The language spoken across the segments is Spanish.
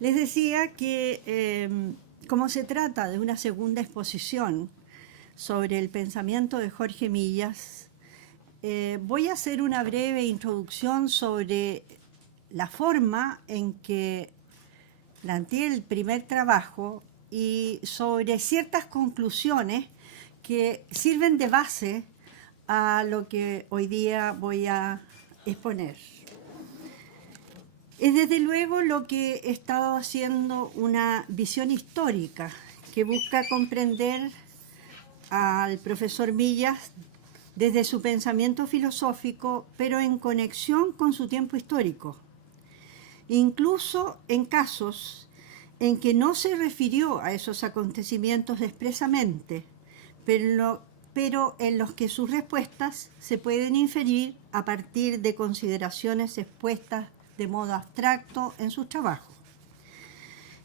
Les decía que como se trata de una segunda exposición sobre el pensamiento de Jorge Millas, voy a hacer una breve introducción sobre la forma en que planteé el primer trabajo y sobre ciertas conclusiones que sirven de base a lo que hoy día voy a exponer. Es desde luego lo que he estado haciendo una visión histórica que busca comprender al profesor Millas desde su pensamiento filosófico, pero en conexión con su tiempo histórico, incluso en casos en que no se refirió a esos acontecimientos expresamente, pero en los que sus respuestas se pueden inferir a partir de consideraciones expuestas de modo abstracto en sus trabajos.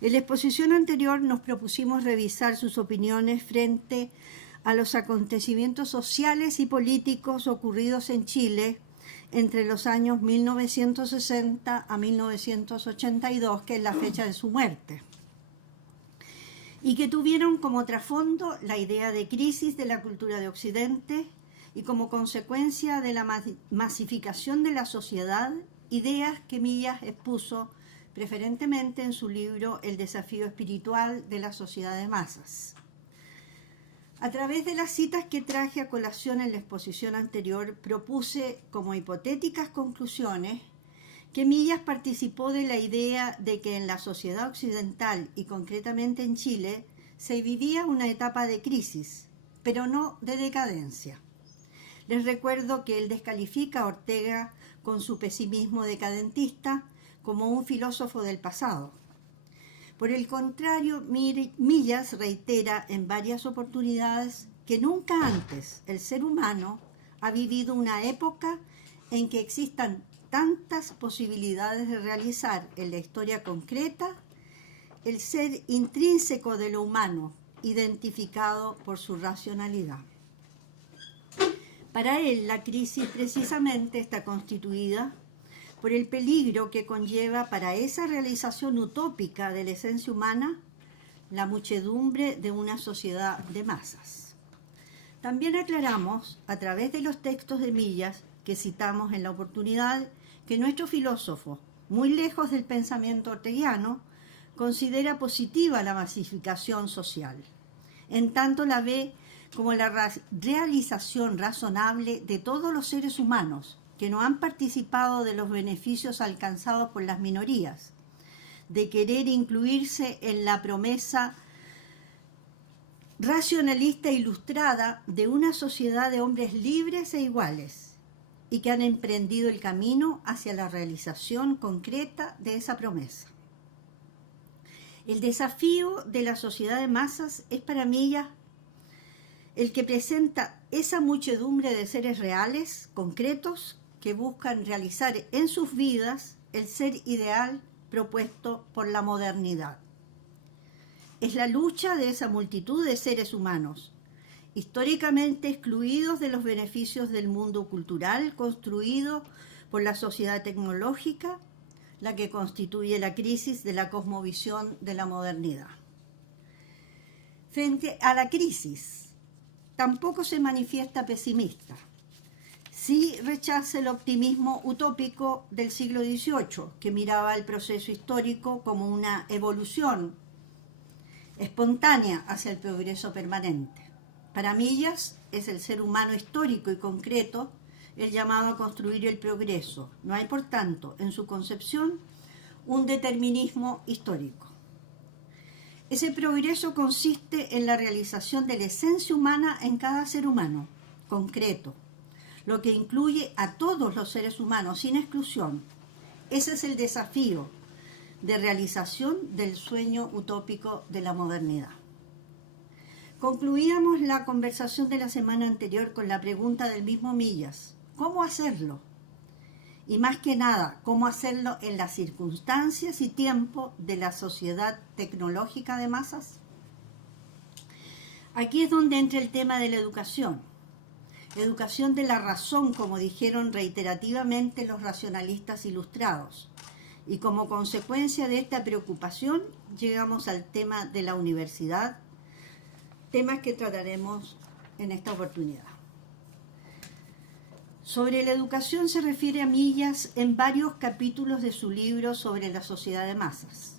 En la exposición anterior nos propusimos revisar sus opiniones frente a los acontecimientos sociales y políticos ocurridos en Chile entre los años 1960 a 1982, que es la fecha de su muerte, y que tuvieron como trasfondo la idea de crisis de la cultura de Occidente y como consecuencia de la masificación de la sociedad, ideas que Millas expuso preferentemente en su libro El desafío espiritual de la sociedad de masas. A través de las citas que traje a colación en la exposición anterior, propuse como hipotéticas conclusiones que Millas participó de la idea de que en la sociedad occidental y concretamente en Chile se vivía una etapa de crisis, pero no de decadencia. Les recuerdo que él descalifica a Ortega con su pesimismo decadentista como un filósofo del pasado. Por el contrario, Millas reitera en varias oportunidades que nunca antes el ser humano ha vivido una época en que existan tantas posibilidades de realizar en la historia concreta el ser intrínseco de lo humano, identificado por su racionalidad. Para él, la crisis precisamente está constituida por el peligro que conlleva para esa realización utópica de la esencia humana la muchedumbre de una sociedad de masas. También aclaramos, a través de los textos de Millas que citamos en la oportunidad, que nuestro filósofo, muy lejos del pensamiento orteguiano, considera positiva la masificación social, en tanto la ve como la realización razonable de todos los seres humanos que no han participado de los beneficios alcanzados por las minorías, de querer incluirse en la promesa racionalista ilustrada de una sociedad de hombres libres e iguales, y que han emprendido el camino hacia la realización concreta de esa promesa. El desafío de la sociedad de masas es para Millas el que presenta esa muchedumbre de seres reales, concretos, que buscan realizar en sus vidas el ser ideal propuesto por la modernidad. Es la lucha de esa multitud de seres humanos, históricamente excluidos de los beneficios del mundo cultural construido por la sociedad tecnológica, la que constituye la crisis de la cosmovisión de la modernidad. Frente a la crisis, tampoco se manifiesta pesimista. Sí rechaza el optimismo utópico del siglo XVIII, que miraba el proceso histórico como una evolución espontánea hacia el progreso permanente. Para Millas es el ser humano histórico y concreto el llamado a construir el progreso. No hay, por tanto, en su concepción, un determinismo histórico. Ese progreso consiste en la realización de la esencia humana en cada ser humano, concreto, lo que incluye a todos los seres humanos sin exclusión. Ese es el desafío de realización del sueño utópico de la modernidad. Concluíamos la conversación de la semana anterior con la pregunta del mismo Millas: ¿cómo hacerlo? Y más que nada, ¿cómo hacerlo en las circunstancias y tiempo de la sociedad tecnológica de masas? Aquí es donde entra el tema de la educación. Educación de la razón, como dijeron reiterativamente los racionalistas ilustrados, Y como consecuencia de esta preocupación, llegamos al tema de la universidad, temas que trataremos en esta oportunidad. Sobre la educación se refiere a Millas en varios capítulos de su libro sobre la sociedad de masas,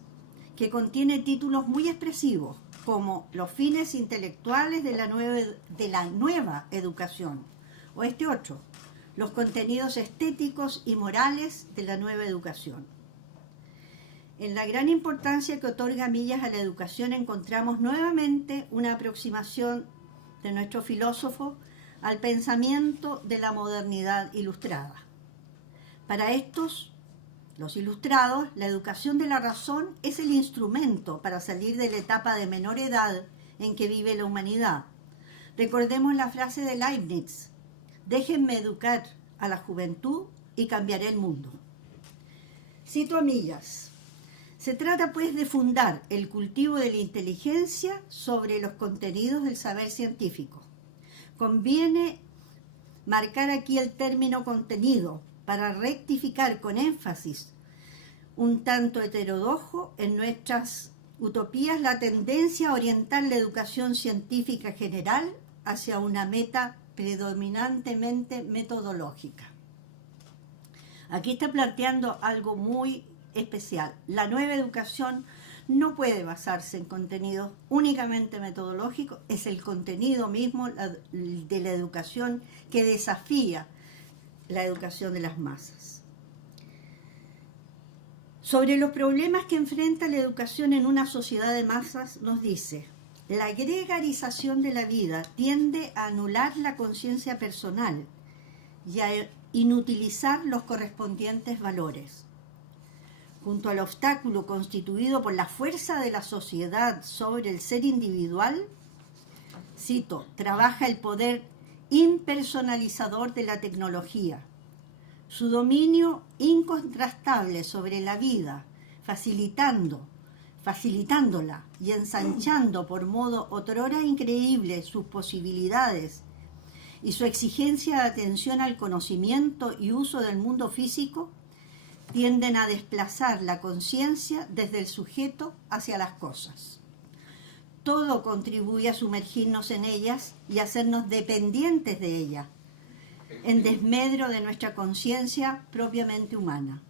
que contiene títulos muy expresivos, como Los fines intelectuales de la nueva educación, o este otro, Los contenidos estéticos y morales de la nueva educación. En la gran importancia que otorga Millas a la educación encontramos nuevamente una aproximación de nuestro filósofo al pensamiento de la modernidad ilustrada. Para estos, los ilustrados, la educación de la razón es el instrumento para salir de la etapa de menor edad en que vive la humanidad. Recordemos la frase de Leibniz: déjenme educar a la juventud y cambiaré el mundo. Cito a Millas: se trata pues de fundar el cultivo de la inteligencia sobre los contenidos del saber científico. Conviene marcar aquí el término contenido para rectificar con énfasis, un tanto heterodoxo, en nuestras utopías la tendencia a orientar la educación científica general hacia una meta predominantemente metodológica. Aquí está planteando algo muy especial. La nueva educación no puede basarse en contenidos únicamente metodológicos, es el contenido mismo de la educación que desafía la educación de las masas. Sobre los problemas que enfrenta la educación en una sociedad de masas nos dice: la gregarización de la vida tiende a anular la conciencia personal y a inutilizar los correspondientes valores. Junto al obstáculo constituido por la fuerza de la sociedad sobre el ser individual, cito, trabaja el poder impersonalizador de la tecnología. Su dominio incontrastable sobre la vida, facilitándola y ensanchando por modo otrora increíble sus posibilidades, y su exigencia de atención al conocimiento y uso del mundo físico, tienden a desplazar la conciencia desde el sujeto hacia las cosas. Todo contribuye a sumergirnos en ellas y a hacernos dependientes de ellas, en desmedro de nuestra conciencia propiamente humana.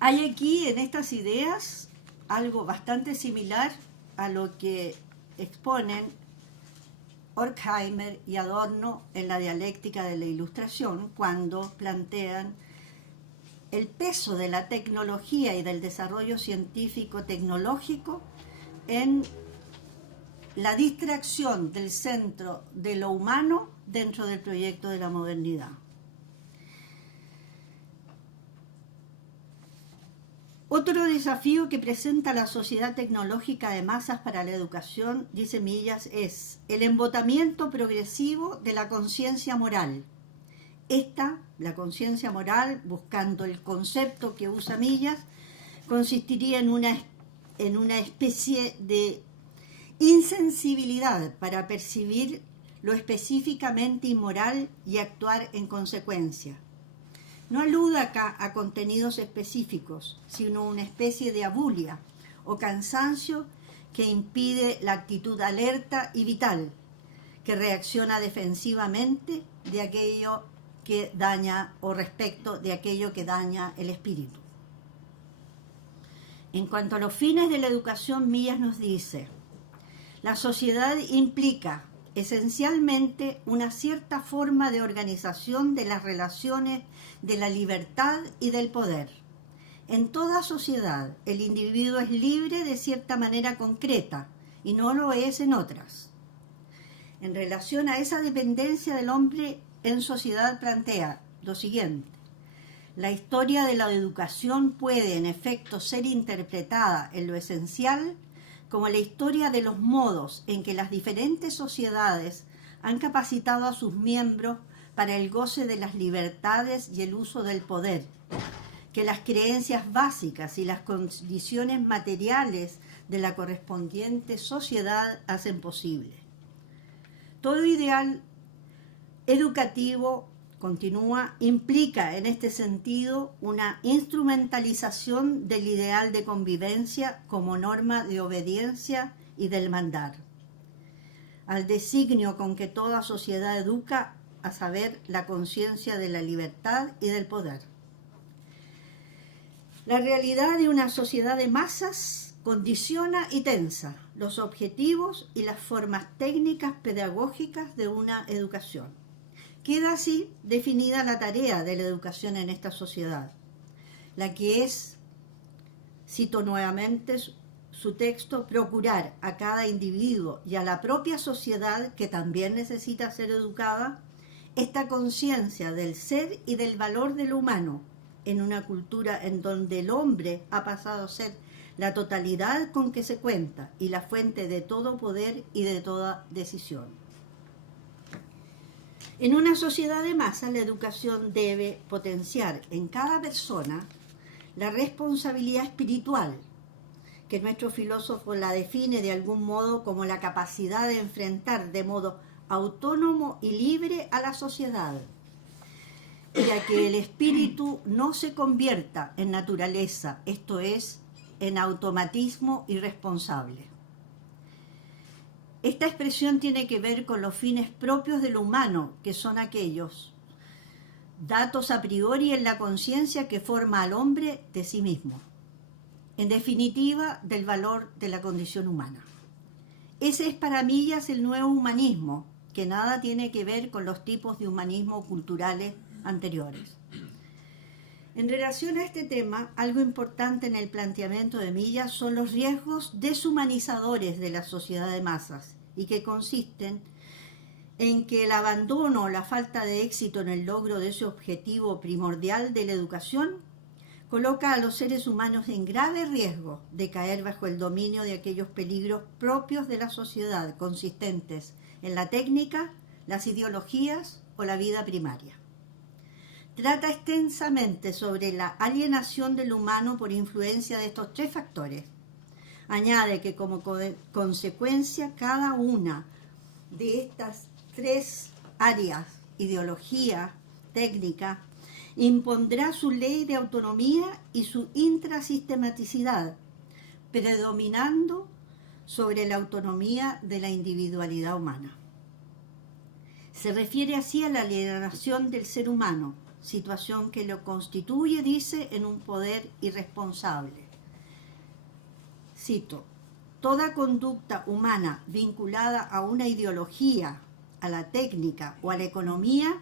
Hay aquí en estas ideas algo bastante similar a lo que exponen Horkheimer y Adorno en la dialéctica de la Ilustración, cuando plantean el peso de la tecnología y del desarrollo científico-tecnológico en la distracción del centro de lo humano dentro del proyecto de la modernidad. Otro desafío que presenta la sociedad tecnológica de masas para la educación, dice Millas, es el embotamiento progresivo de la conciencia moral. La conciencia moral, buscando el concepto que usa Millas, consistiría en una especie de insensibilidad para percibir lo específicamente inmoral y actuar en consecuencia. No alude acá a contenidos específicos, sino una especie de abulia o cansancio que impide la actitud alerta y vital, que reacciona defensivamente de aquello que daña o respecto de aquello que daña el espíritu. En cuanto a los fines de la educación, Millas nos dice: la sociedad implica esencialmente una cierta forma de organización de las relaciones de la libertad y del poder. En toda sociedad, el individuo es libre de cierta manera concreta y no lo es en otras. En relación a esa dependencia del hombre en sociedad, plantea lo siguiente: la historia de la educación puede, en efecto, ser interpretada en lo esencial como la historia de los modos en que las diferentes sociedades han capacitado a sus miembros para el goce de las libertades y el uso del poder, que las creencias básicas y las condiciones materiales de la correspondiente sociedad hacen posible. Todo ideal educativo continúa, implica en este sentido una instrumentalización del ideal de convivencia como norma de obediencia y del mandar, al designio con que toda sociedad educa, a saber, la conciencia de la libertad y del poder. La realidad de una sociedad de masas condiciona y tensa los objetivos y las formas técnicas pedagógicas de una educación. Queda así definida la tarea de la educación en esta sociedad, la que es, cito nuevamente su texto, procurar a cada individuo y a la propia sociedad, que también necesita ser educada, esta conciencia del ser y del valor de lo humano, en una cultura en donde el hombre ha pasado a ser la totalidad con que se cuenta y la fuente de todo poder y de toda decisión. En una sociedad de masa, la educación debe potenciar en cada persona la responsabilidad espiritual, que nuestro filósofo la define de algún modo como la capacidad de enfrentar de modo autónomo y libre a la sociedad, y a que el espíritu no se convierta en naturaleza, esto es, en automatismo irresponsable. Esta expresión tiene que ver con los fines propios de lo humano, que son aquellos datos a priori en la conciencia que forma al hombre de sí mismo. En definitiva, del valor de la condición humana. Ese es para Millas el nuevo humanismo, que nada tiene que ver con los tipos de humanismo culturales anteriores. En relación a este tema, algo importante en el planteamiento de Millas son los riesgos deshumanizadores de la sociedad de masas, y que consisten en que el abandono o la falta de éxito en el logro de ese objetivo primordial de la educación coloca a los seres humanos en grave riesgo de caer bajo el dominio de aquellos peligros propios de la sociedad, consistentes en la técnica, las ideologías o la vida primaria. Trata extensamente sobre la alienación del humano por influencia de estos tres factores. Añade que como consecuencia cada una de estas tres áreas, ideología, técnica, impondrá su ley de autonomía y su intrasistematicidad, predominando sobre la autonomía de la individualidad humana. Se refiere así a la alienación del ser humano, situación que lo constituye, dice, en un poder irresponsable. Cito: toda conducta humana vinculada a una ideología, a la técnica o a la economía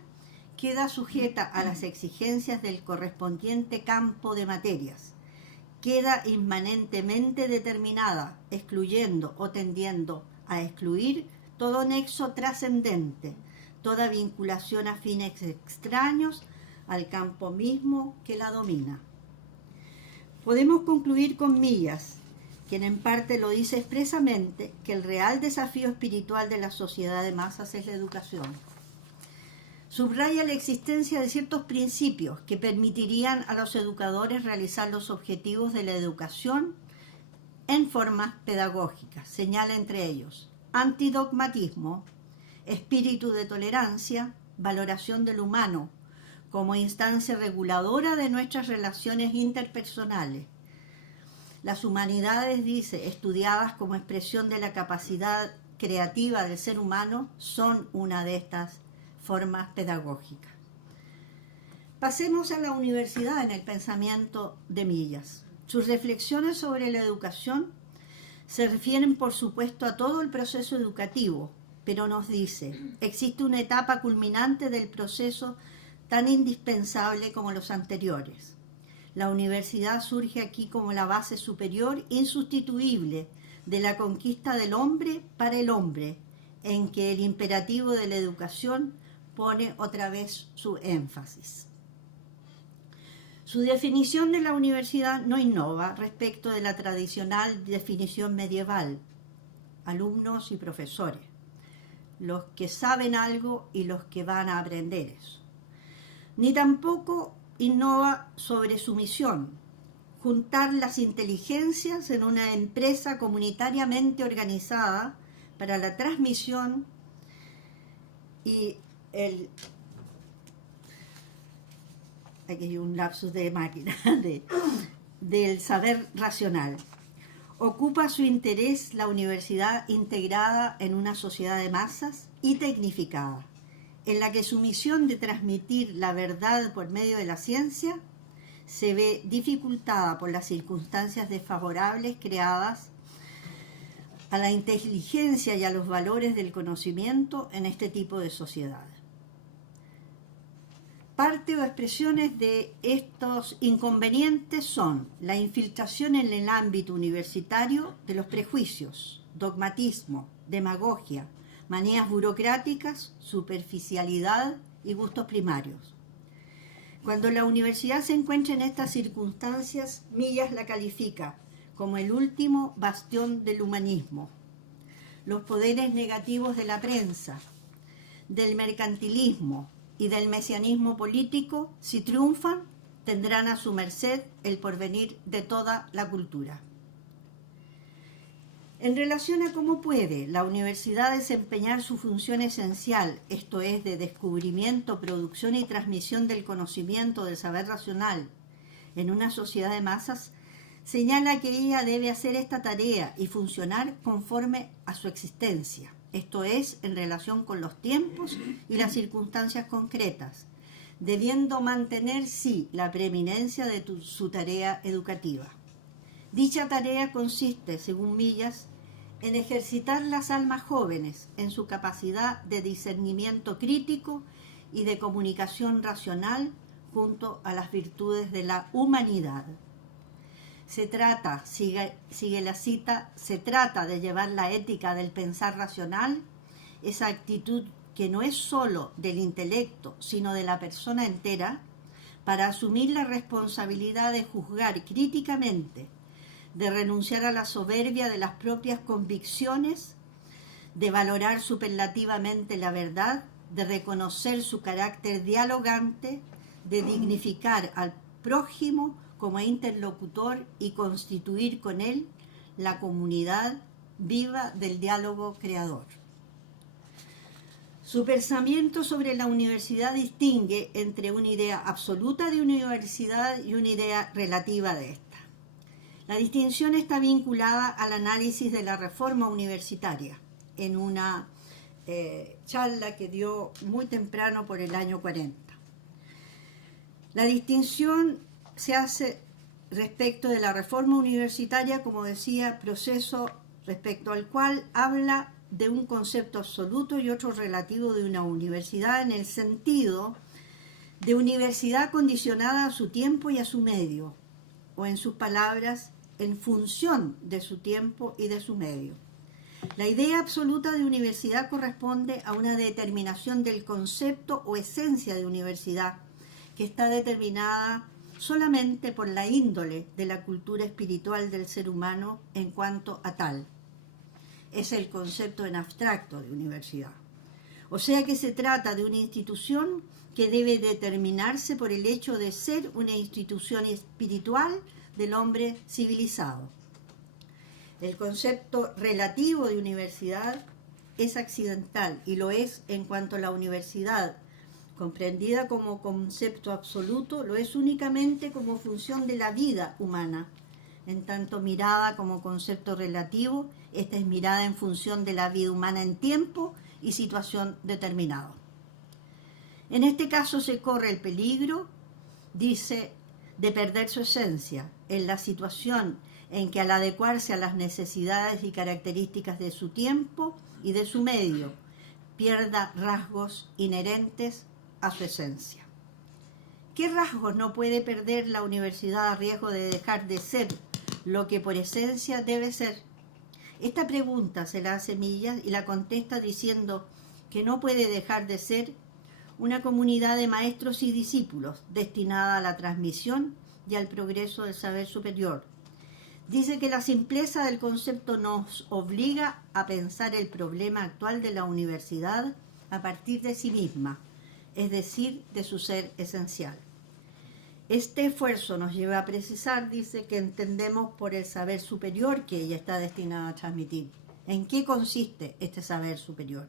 queda sujeta a las exigencias del correspondiente campo de materias, queda inmanentemente determinada, excluyendo o tendiendo a excluir todo nexo trascendente, toda vinculación a fines extraños al campo mismo que la domina. Podemos concluir con Millas, quien en parte lo dice expresamente, que el real desafío espiritual de la sociedad de masas es la educación. Subraya la existencia de ciertos principios que permitirían a los educadores realizar los objetivos de la educación en formas pedagógicas. Señala entre ellos antidogmatismo, espíritu de tolerancia, valoración del humano como instancia reguladora de nuestras relaciones interpersonales. Las humanidades, dice, estudiadas como expresión de la capacidad creativa del ser humano, son una de estas formas pedagógicas. Pasemos a la universidad en el pensamiento de Millas. Sus reflexiones sobre la educación se refieren, por supuesto, a todo el proceso educativo, pero nos dice, existe una etapa culminante del proceso tan indispensable como los anteriores. La universidad surge aquí como la base superior insustituible de la conquista del hombre para el hombre, en que el imperativo de la educación pone otra vez su énfasis. Su definición de la universidad no innova respecto de la tradicional definición medieval, alumnos y profesores, los que saben algo y los que van a aprender eso. Ni tampoco innova sobre su misión, juntar las inteligencias en una empresa comunitariamente organizada para la transmisión y el aquí hay un lapsus de máquina, del saber racional. Ocupa su interés la universidad integrada en una sociedad de masas y tecnificada, en la que su misión de transmitir la verdad por medio de la ciencia se ve dificultada por las circunstancias desfavorables creadas a la inteligencia y a los valores del conocimiento en este tipo de sociedad. Parte o expresiones de estos inconvenientes son la infiltración en el ámbito universitario de los prejuicios, dogmatismo, demagogia, manías burocráticas, superficialidad y gustos primarios. Cuando la universidad se encuentra en estas circunstancias, Millas la califica como el último bastión del humanismo. Los poderes negativos de la prensa, del mercantilismo y del mesianismo político, si triunfan, tendrán a su merced el porvenir de toda la cultura. En relación a cómo puede la universidad desempeñar su función esencial, esto es, de descubrimiento, producción y transmisión del conocimiento, del saber racional, en una sociedad de masas, señala que ella debe hacer esta tarea y funcionar conforme a su existencia, esto es, en relación con los tiempos y las circunstancias concretas, debiendo mantener, sí, la preeminencia de su tarea educativa. Dicha tarea consiste, según Millas, en ejercitar las almas jóvenes en su capacidad de discernimiento crítico y de comunicación racional junto a las virtudes de la humanidad. Se trata, sigue la cita, se trata de llevar la ética del pensar racional, esa actitud que no es sólo del intelecto, sino de la persona entera, para asumir la responsabilidad de juzgar críticamente, de renunciar a la soberbia de las propias convicciones, de valorar superlativamente la verdad, de reconocer su carácter dialogante, de dignificar al prójimo como interlocutor y constituir con él la comunidad viva del diálogo creador. Su pensamiento sobre la universidad distingue entre una idea absoluta de universidad y una idea relativa de esta. La distinción está vinculada al análisis de la reforma universitaria en una charla que dio muy temprano por el año 40. La distinción se hace respecto de la reforma universitaria, como decía, proceso respecto al cual habla de un concepto absoluto y otro relativo de una universidad en el sentido de universidad condicionada a su tiempo y a su medio, o en sus palabras, en función de su tiempo y de su medio. La idea absoluta de universidad corresponde a una determinación del concepto o esencia de universidad, que está determinada solamente por la índole de la cultura espiritual del ser humano en cuanto a tal. Es el concepto en abstracto de universidad. O sea que se trata de una institución que debe determinarse por el hecho de ser una institución espiritual del hombre civilizado. El concepto relativo de universidad es accidental y lo es en cuanto a la universidad, comprendida como concepto absoluto, lo es únicamente como función de la vida humana. En tanto mirada como concepto relativo, esta es mirada en función de la vida humana en tiempo y situación determinado. En este caso se corre el peligro, dice, de perder su esencia en la situación en que al adecuarse a las necesidades y características de su tiempo y de su medio, pierda rasgos inherentes a su esencia. ¿Qué rasgos no puede perder la universidad a riesgo de dejar de ser lo que por esencia debe ser? Esta pregunta se la hace Millas y la contesta diciendo que no puede dejar de ser una comunidad de maestros y discípulos destinada a la transmisión y al progreso del saber superior. Dice que la simpleza del concepto nos obliga a pensar el problema actual de la universidad a partir de sí misma, es decir, de su ser esencial. Este esfuerzo nos lleva a precisar, dice, que entendemos por el saber superior que ella está destinada a transmitir. ¿En qué consiste este saber superior?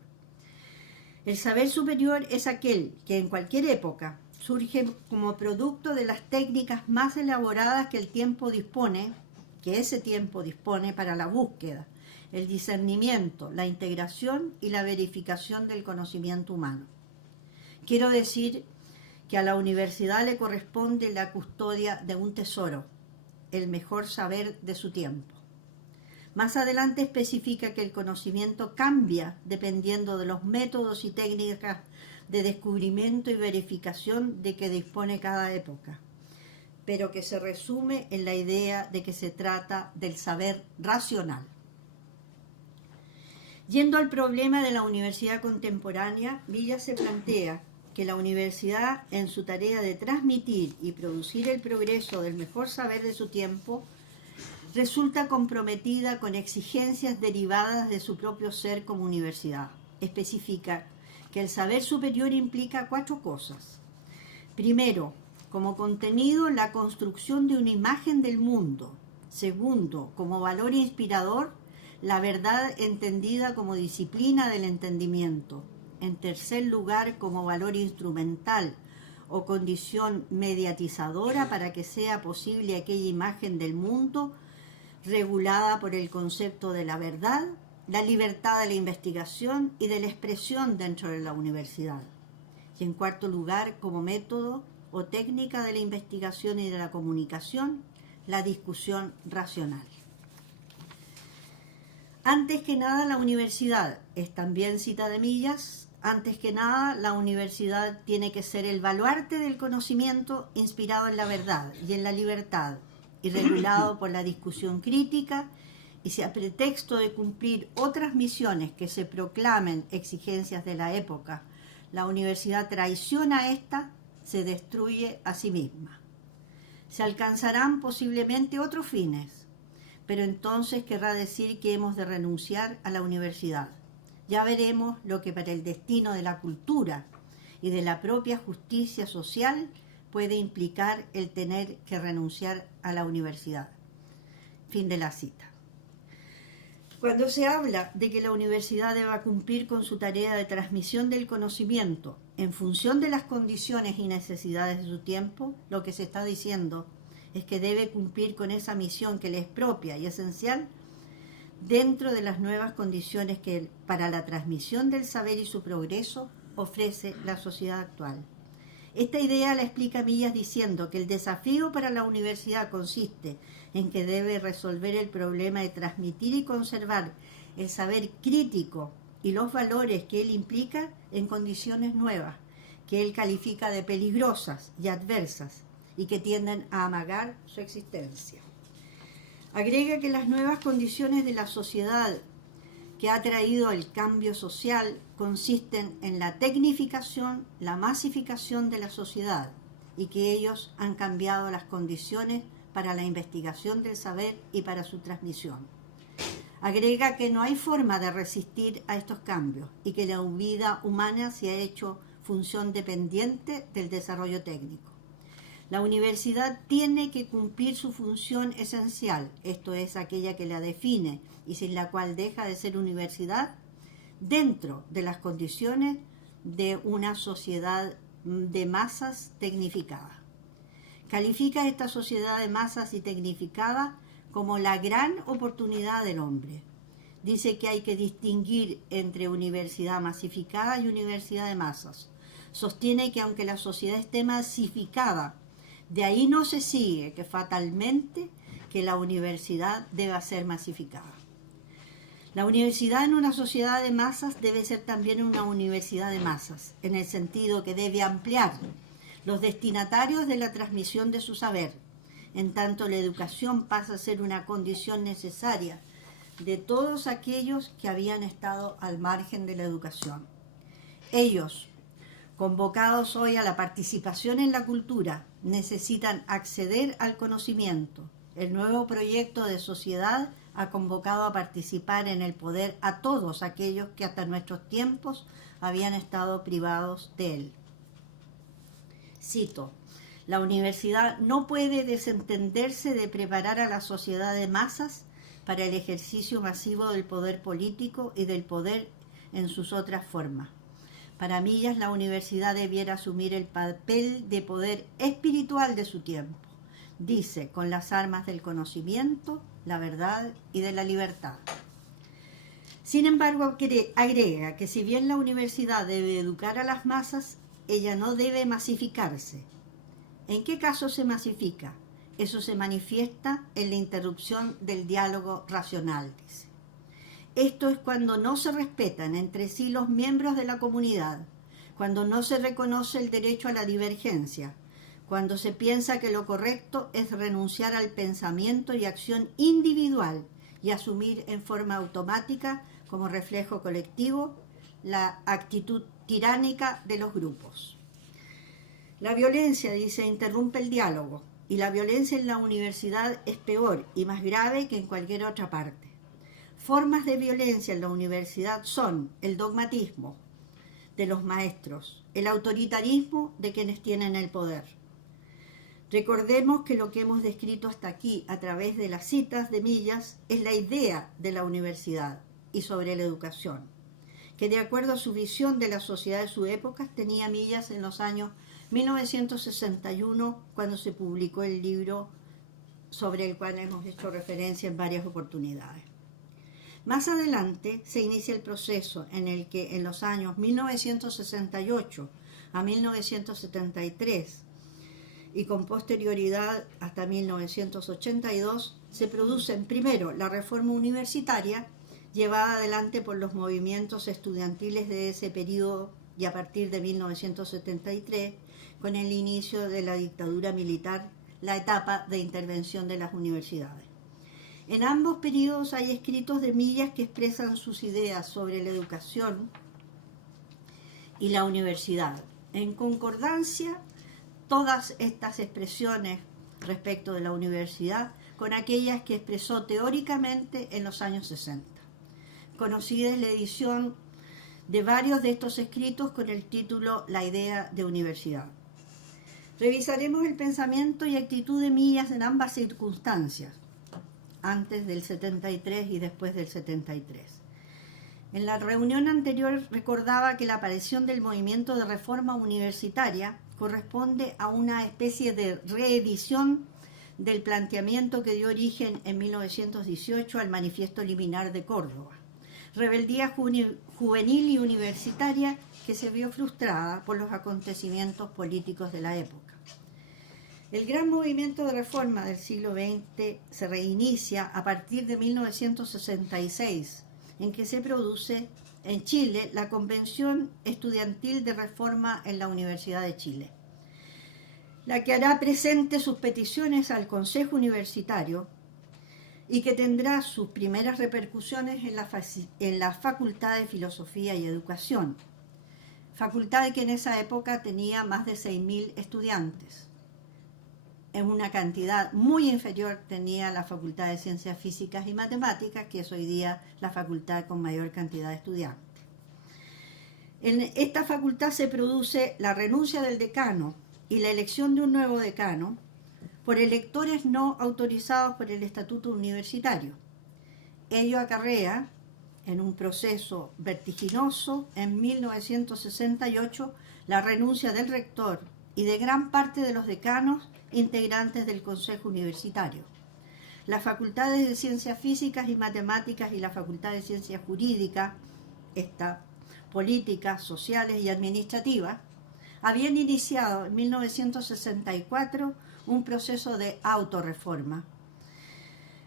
El saber superior es aquel que en cualquier época surge como producto de las técnicas más elaboradas que ese tiempo dispone para la búsqueda, el discernimiento, la integración y la verificación del conocimiento humano. Quiero decir que a la universidad le corresponde la custodia de un tesoro, el mejor saber de su tiempo. Más adelante especifica que el conocimiento cambia dependiendo de los métodos y técnicas de descubrimiento y verificación de que dispone cada época, pero que se resume en la idea de que se trata del saber racional. Yendo al problema de la universidad contemporánea, Villa se plantea que la universidad, en su tarea de transmitir y producir el progreso del mejor saber de su tiempo, resulta comprometida con exigencias derivadas de su propio ser como universidad. Especifica que el saber superior implica 4 cosas. Primero, como contenido, la construcción de una imagen del mundo. Segundo, como valor inspirador, la verdad entendida como disciplina del entendimiento. En tercer lugar, como valor instrumental o condición mediatizadora para que sea posible aquella imagen del mundo regulada por el concepto de la verdad, la libertad de la investigación y de la expresión dentro de la universidad. Y en cuarto lugar, como método o técnica de la investigación y de la comunicación, la discusión racional. Antes que nada, la universidad, es también cita de Millas, antes que nada, la universidad tiene que ser el baluarte del conocimiento inspirado en la verdad y en la libertad, y regulado por la discusión crítica, y si a pretexto de cumplir otras misiones que se proclamen exigencias de la época, la universidad traiciona a esta, se destruye a sí misma. Se alcanzarán posiblemente otros fines, pero entonces querrá decir que hemos de renunciar a la universidad. Ya veremos lo que para el destino de la cultura y de la propia justicia social puede implicar el tener que renunciar a la universidad. Fin de la cita. Cuando se habla de que la universidad deba cumplir con su tarea de transmisión del conocimiento en función de las condiciones y necesidades de su tiempo, lo que se está diciendo es que debe cumplir con esa misión que le es propia y esencial dentro de las nuevas condiciones que para la transmisión del saber y su progreso ofrece la sociedad actual. Esta idea la explica Millas diciendo que el desafío para la universidad consiste en que debe resolver el problema de transmitir y conservar el saber crítico y los valores que él implica en condiciones nuevas, que él califica de peligrosas y adversas y que tienden a amagar su existencia. Agrega que las nuevas condiciones de la sociedad que ha traído el cambio social consisten en la tecnificación, la masificación de la sociedad y que ellos han cambiado las condiciones para la investigación del saber y para su transmisión. Agrega que no hay forma de resistir a estos cambios y que la vida humana se ha hecho función dependiente del desarrollo técnico. La universidad tiene que cumplir su función esencial, esto es aquella que la define y sin la cual deja de ser universidad, dentro de las condiciones de una sociedad de masas tecnificada. Califica esta sociedad de masas y tecnificada como la gran oportunidad del hombre. Dice que hay que distinguir entre universidad masificada y universidad de masas. Sostiene que aunque la sociedad esté masificada, de ahí no se sigue que fatalmente que la universidad deba ser masificada. La universidad en una sociedad de masas debe ser también una universidad de masas, en el sentido que debe ampliar los destinatarios de la transmisión de su saber, en tanto la educación pasa a ser una condición necesaria de todos aquellos que habían estado al margen de la educación. Ellos, convocados hoy a la participación en la cultura, necesitan acceder al conocimiento. El nuevo proyecto de sociedad ha convocado a participar en el poder a todos aquellos que hasta nuestros tiempos habían estado privados de él. Cito: la universidad no puede desentenderse de preparar a la sociedad de masas para el ejercicio masivo del poder político y del poder en sus otras formas. Para Millas, la universidad debiera asumir el papel de poder espiritual de su tiempo. Dice, con las armas del conocimiento, la verdad y de la libertad. Sin embargo, agrega que si bien la universidad debe educar a las masas, ella no debe masificarse. ¿En qué caso se masifica? Eso se manifiesta en la interrupción del diálogo racional, dice. Esto es cuando no se respetan entre sí los miembros de la comunidad, cuando no se reconoce el derecho a la divergencia, cuando se piensa que lo correcto es renunciar al pensamiento y acción individual y asumir en forma automática, como reflejo colectivo, la actitud tiránica de los grupos. La violencia, dice, interrumpe el diálogo, y la violencia en la universidad es peor y más grave que en cualquier otra parte. Formas de violencia en la universidad son el dogmatismo de los maestros, el autoritarismo de quienes tienen el poder. Recordemos que lo que hemos descrito hasta aquí a través de las citas de Millas es la idea de la universidad y sobre la educación, que de acuerdo a su visión de la sociedad de su época tenía Millas en los años 1961, cuando se publicó el libro sobre el cual hemos hecho referencia en varias oportunidades. Más adelante se inicia el proceso en el que en los años 1968 a 1973 y con posterioridad hasta 1982 se producen primero la reforma universitaria llevada adelante por los movimientos estudiantiles de ese periodo y a partir de 1973 con el inicio de la dictadura militar, la etapa de intervención de las universidades. En ambos periodos hay escritos de Millas que expresan sus ideas sobre la educación y la universidad. En concordancia, todas estas expresiones respecto de la universidad con aquellas que expresó teóricamente en los años 60. Conocida es la edición de varios de estos escritos con el título La idea de universidad. Revisaremos el pensamiento y actitud de Millas en ambas circunstancias, antes del 73 y después del 73. En la reunión anterior recordaba que la aparición del movimiento de reforma universitaria corresponde a una especie de reedición del planteamiento que dio origen en 1918 al Manifiesto Liminar de Córdoba. Rebeldía juvenil y universitaria que se vio frustrada por los acontecimientos políticos de la época. El gran movimiento de reforma del siglo XX se reinicia a partir de 1966, en que se produce en Chile la Convención Estudiantil de Reforma en la Universidad de Chile, la que hará presente sus peticiones al Consejo Universitario y que tendrá sus primeras repercusiones en la Facultad de Filosofía y Educación, facultad que en esa época tenía más de 6.000 estudiantes. En una cantidad muy inferior tenía la Facultad de Ciencias Físicas y Matemáticas, que es hoy día la facultad con mayor cantidad de estudiantes. En esta facultad se produce la renuncia del decano y la elección de un nuevo decano por electores no autorizados por el Estatuto Universitario. Ello acarrea, en un proceso vertiginoso, en 1968, la renuncia del rector y de gran parte de los decanos integrantes del Consejo Universitario. Las facultades de Ciencias Físicas y Matemáticas y la Facultad de Ciencias Jurídicas, políticas, sociales y administrativas, habían iniciado en 1964 un proceso de autorreforma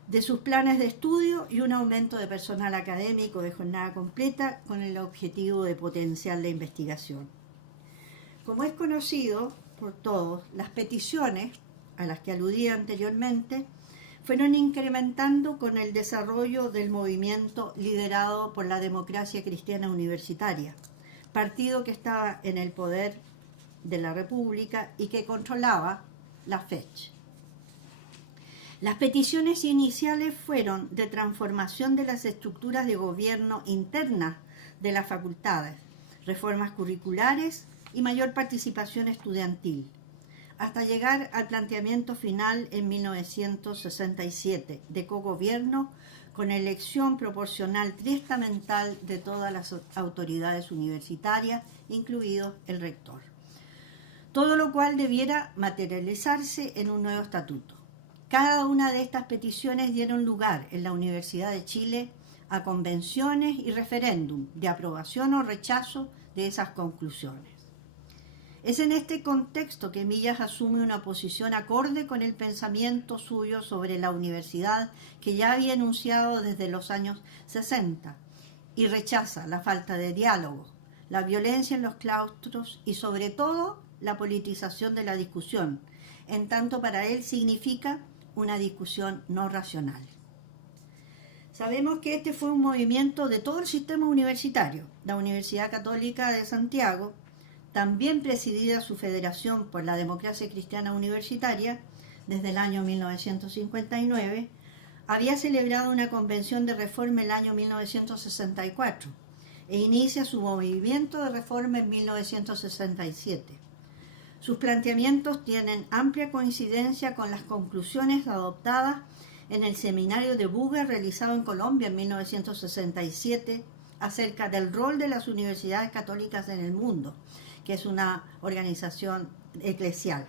de sus planes de estudio y un aumento de personal académico de jornada completa con el objetivo de potenciar la investigación. Como es conocido por todos, las peticiones a las que aludía anteriormente fueron incrementando con el desarrollo del movimiento liderado por la Democracia Cristiana Universitaria, partido que estaba en el poder de la República y que controlaba la FECH. Las peticiones iniciales fueron de transformación de las estructuras de gobierno internas de las facultades, reformas curriculares y mayor participación estudiantil, hasta llegar al planteamiento final en 1967 de cogobierno con elección proporcional triestamental de todas las autoridades universitarias, incluido el rector. Todo lo cual debiera materializarse en un nuevo estatuto. Cada una de estas peticiones dieron lugar en la Universidad de Chile a convenciones y referéndum de aprobación o rechazo de esas conclusiones. Es en este contexto que Millas asume una posición acorde con el pensamiento suyo sobre la universidad que ya había enunciado desde los años 60 y rechaza la falta de diálogo, la violencia en los claustros y sobre todo la politización de la discusión, en tanto para él significa una discusión no racional. Sabemos que este fue un movimiento de todo el sistema universitario. La Universidad Católica de Santiago, también presidida su federación por la Democracia Cristiana Universitaria, desde el año 1959, había celebrado una convención de reforma el año 1964 e inicia su movimiento de reforma en 1967. Sus planteamientos tienen amplia coincidencia con las conclusiones adoptadas en el seminario de Buga realizado en Colombia en 1967 acerca del rol de las universidades católicas en el mundo, que es una organización eclesial.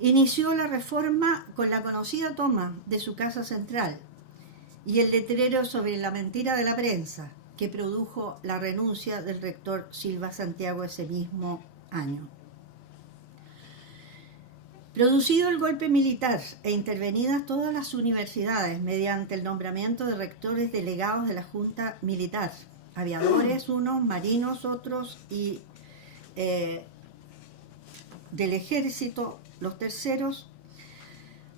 Inició la reforma con la conocida toma de su casa central y el letrero sobre la mentira de la prensa, que produjo la renuncia del rector Silva Santiago ese mismo año. Producido el golpe militar e intervenidas todas las universidades mediante el nombramiento de rectores delegados de la Junta Militar, aviadores unos, marinos otros y del ejército los terceros,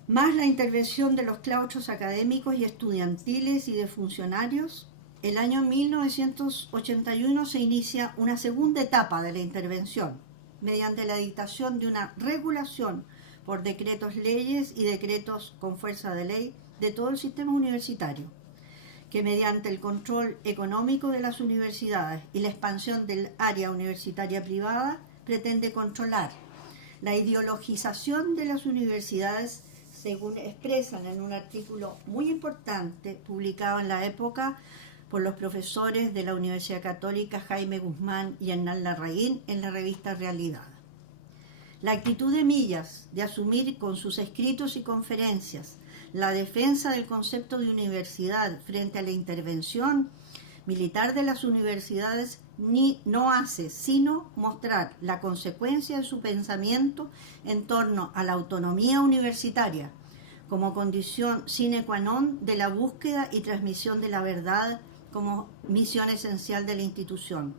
más la intervención de los claustros académicos y estudiantiles y de funcionarios, el año 1981 se inicia una segunda etapa de la intervención, mediante la dictación de una regulación por decretos leyes y decretos con fuerza de ley de todo el sistema universitario, que mediante el control económico de las universidades y la expansión del área universitaria privada pretende controlar la ideologización de las universidades, según expresan en un artículo muy importante publicado en la época por los profesores de la Universidad Católica Jaime Guzmán y Hernán Larraín en la revista Realidad. La actitud de Millas de asumir con sus escritos y conferencias la defensa del concepto de universidad frente a la intervención militar de las universidades no hace sino mostrar la consecuencia de su pensamiento en torno a la autonomía universitaria como condición sine qua non de la búsqueda y transmisión de la verdad como misión esencial de la institución.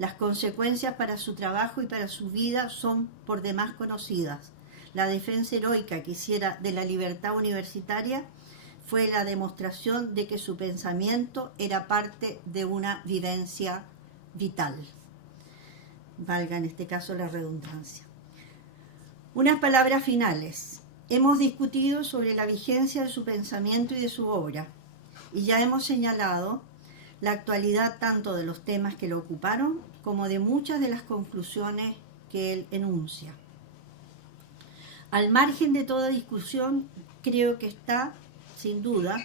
Las consecuencias para su trabajo y para su vida son por demás conocidas. La defensa heroica que hiciera de la libertad universitaria fue la demostración de que su pensamiento era parte de una vivencia vital. Valga en este caso la redundancia. Unas palabras finales. Hemos discutido sobre la vigencia de su pensamiento y de su obra, y ya hemos señalado la actualidad tanto de los temas que lo ocuparon como de muchas de las conclusiones que él enuncia. Al margen de toda discusión, creo que está, sin duda,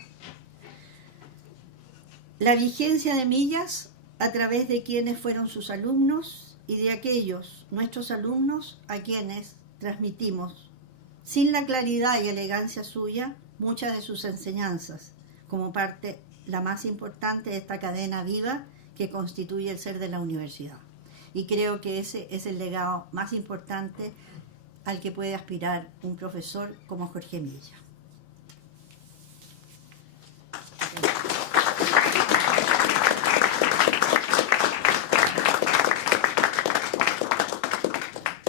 la vigencia de Millas a través de quienes fueron sus alumnos y de aquellos, nuestros alumnos, a quienes transmitimos, sin la claridad y elegancia suya, muchas de sus enseñanzas, como parte la más importante de esta cadena viva que constituye el ser de la universidad. Y creo que ese es el legado más importante al que puede aspirar un profesor como Jorge Millas.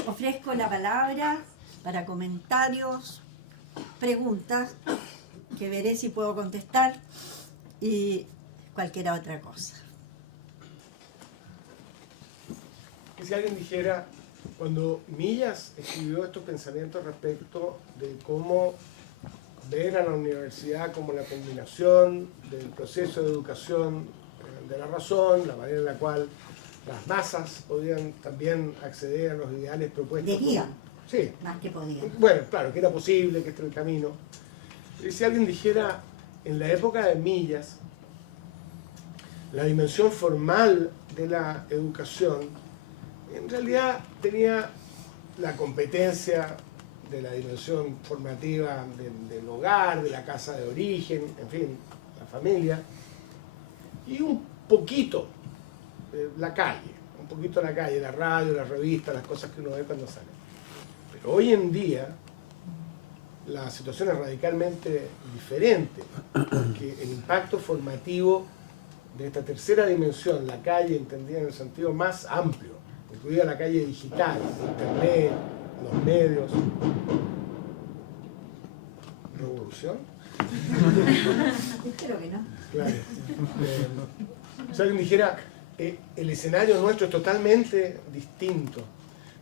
Ofrezco la palabra para comentarios, preguntas, que veré si puedo contestar, y cualquier otra cosa. Si alguien dijera, cuando Millas escribió estos pensamientos respecto de cómo ver a la universidad como la combinación del proceso de educación de la razón, la manera en la cual las masas podían también acceder a los ideales propuestos Sí. más que podía. Bueno, claro, que era posible, que este era el camino. Y si alguien dijera, en la época de Millas, la dimensión formal de la educación, en realidad tenía la competencia de la dimensión formativa del hogar, de la casa de origen, en fin, la familia, y un poquito la calle, la radio, la revista, las cosas que uno ve cuando sale. Pero hoy en día la situación es radicalmente diferente, porque el impacto formativo de esta tercera dimensión, la calle entendida en el sentido más amplio, incluida la calle digital, internet, los medios. ¿Revolución? Espero que no. Claro. Si alguien dijera, el escenario nuestro es totalmente distinto,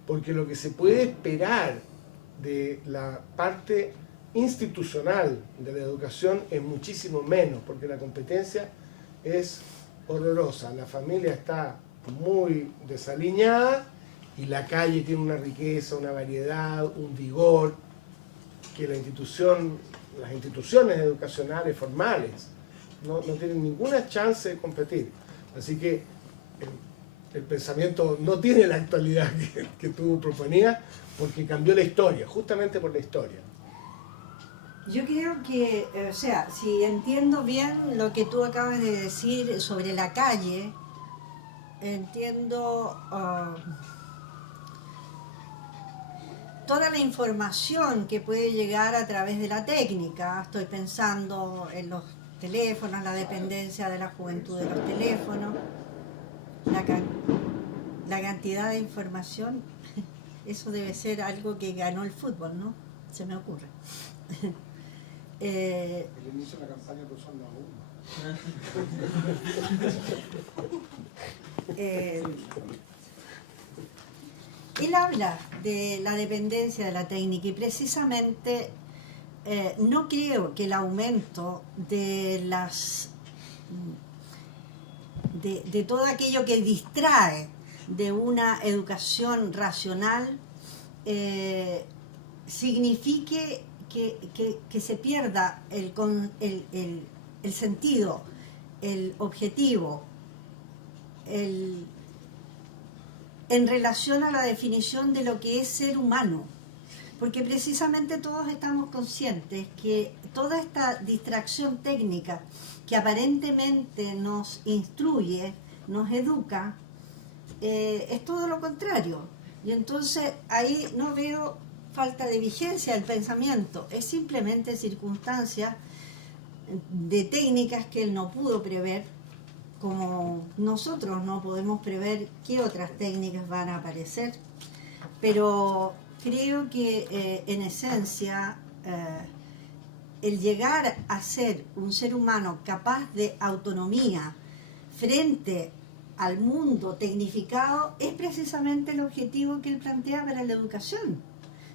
porque lo que se puede esperar de la parte institucional de la educación es muchísimo menos, porque la competencia es horrorosa, la familia está muy desaliñada y la calle tiene una riqueza, una variedad, un vigor que las instituciones educacionales formales no tienen ninguna chance de competir. Así que el pensamiento no tiene la actualidad que tú proponías, porque cambió la historia, justamente por la historia. Yo creo que, o sea, si entiendo bien lo que tú acabas de decir sobre la calle, entiendo toda la información que puede llegar a través de la técnica. Estoy pensando en los teléfonos, la dependencia de la juventud de los teléfonos, la cantidad de información. Eso debe ser algo que ganó el fútbol, ¿no? Se me ocurre. El inicio de la campaña por son los Él habla de la dependencia de la técnica y precisamente no creo que el aumento de todo aquello que distrae de una educación racional signifique que se pierda el sentido, el objetivo, en relación a la definición de lo que es ser humano. Porque precisamente todos estamos conscientes que toda esta distracción técnica que aparentemente nos instruye, nos educa, es todo lo contrario. Y entonces ahí no veo falta de vigencia del pensamiento, es simplemente circunstancias de técnicas que él no pudo prever, como nosotros no podemos prever qué otras técnicas van a aparecer. Pero creo que en esencia el llegar a ser un ser humano capaz de autonomía frente al mundo tecnificado es precisamente el objetivo que él plantea para la educación.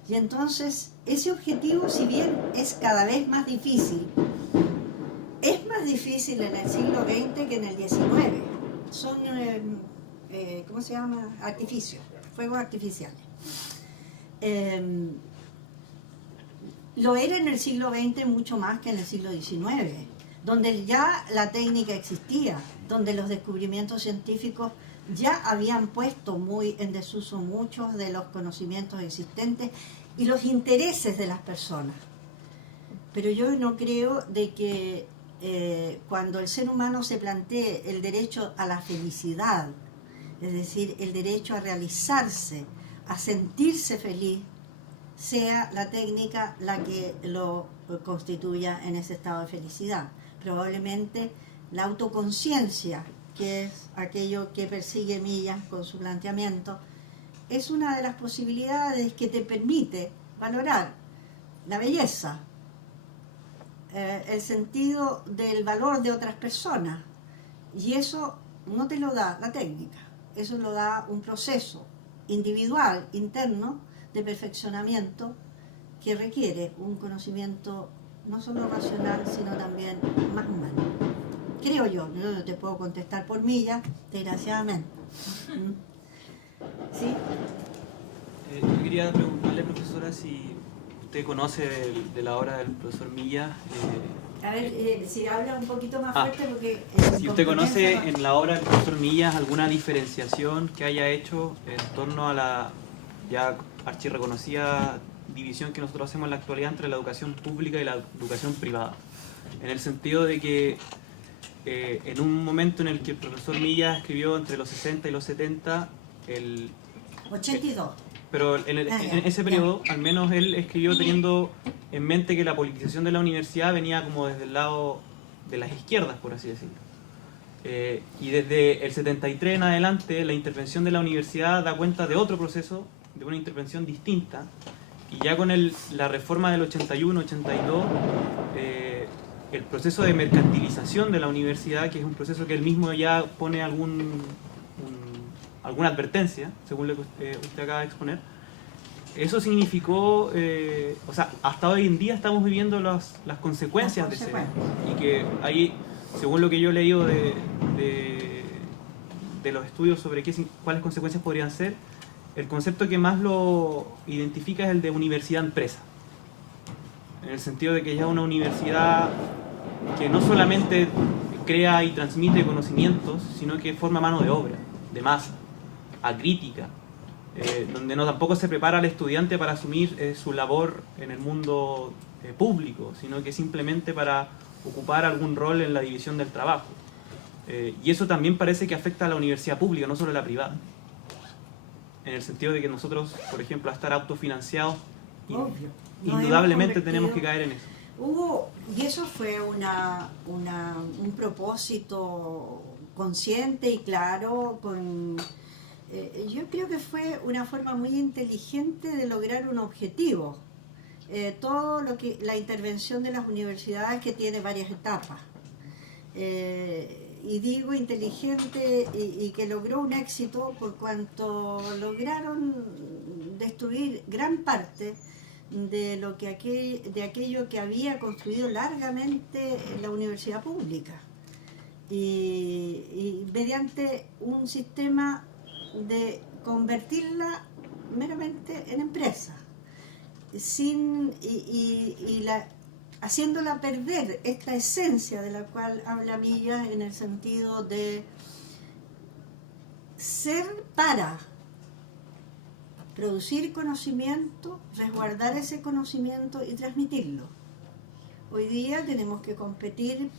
Y entonces ese objetivo, si bien es cada vez más difícil, es más difícil en el siglo XX que en el XIX. Son, ¿cómo se llama? Artificios, fuegos artificiales. Lo era en el siglo XX mucho más que en el siglo XIX, donde ya la técnica existía, donde los descubrimientos científicos ya habían puesto muy en desuso muchos de los conocimientos existentes y los intereses de las personas. Pero yo no creo de que cuando el ser humano se plantee el derecho a la felicidad, es decir, el derecho a realizarse, a sentirse feliz, sea la técnica la que lo constituya en ese estado de felicidad. Probablemente la autoconciencia, que es aquello que persigue Millas con su planteamiento, es una de las posibilidades que te permite valorar la belleza, el sentido del valor de otras personas. Y eso no te lo da la técnica, eso lo da un proceso individual, interno, de perfeccionamiento que requiere un conocimiento no solo racional, sino también más humano. Creo yo no te puedo contestar por Millas, desgraciadamente. ¿Sí? Yo quería preguntarle, profesora, si usted conoce de la obra del profesor Millas. A ver, si habla un poquito más fuerte porque... Si usted conoce en la obra del profesor Millas alguna diferenciación que haya hecho en torno a la ya archirreconocida división que nosotros hacemos en la actualidad entre la educación pública y la educación privada. En el sentido de que en un momento en el que el profesor Millas escribió entre los 60 y los 70, 82. pero en ese periodo, al menos él escribió teniendo en mente que la politización de la universidad venía como desde el lado de las izquierdas, por así decirlo. Y desde el 73 en adelante, la intervención de la universidad da cuenta de otro proceso, de una intervención distinta, y ya con la reforma del 81-82, el proceso de mercantilización de la universidad, que es un proceso que él mismo ya pone alguna advertencia, según lo que usted acaba de exponer, eso significó, o sea, hasta hoy en día estamos viviendo las consecuencias de ese, y que ahí, según lo que yo he leído de los estudios sobre cuáles consecuencias podrían ser, el concepto que más lo identifica es el de universidad-empresa, en el sentido de que ya una universidad que no solamente crea y transmite conocimientos, sino que forma mano de obra, de masa, acrítica, donde no tampoco se prepara al estudiante para asumir su labor en el mundo público, sino que simplemente para ocupar algún rol en la división del trabajo. Y eso también parece que afecta a la universidad pública, no solo a la privada. En el sentido de que nosotros, por ejemplo, a estar autofinanciados, indudablemente tenemos que caer en eso. Y eso fue un propósito consciente y claro, yo creo que fue una forma muy inteligente de lograr un objetivo. Todo la intervención de las universidades, que tiene varias etapas. Y digo inteligente y que logró un éxito por cuanto lograron destruir gran parte de aquello que había construido largamente la universidad pública, y mediante un sistema de convertirla meramente en empresa, haciéndola perder esta esencia de la cual habla Millas, en el sentido de ser para producir conocimiento, resguardar ese conocimiento y transmitirlo. Hoy día tenemos que competir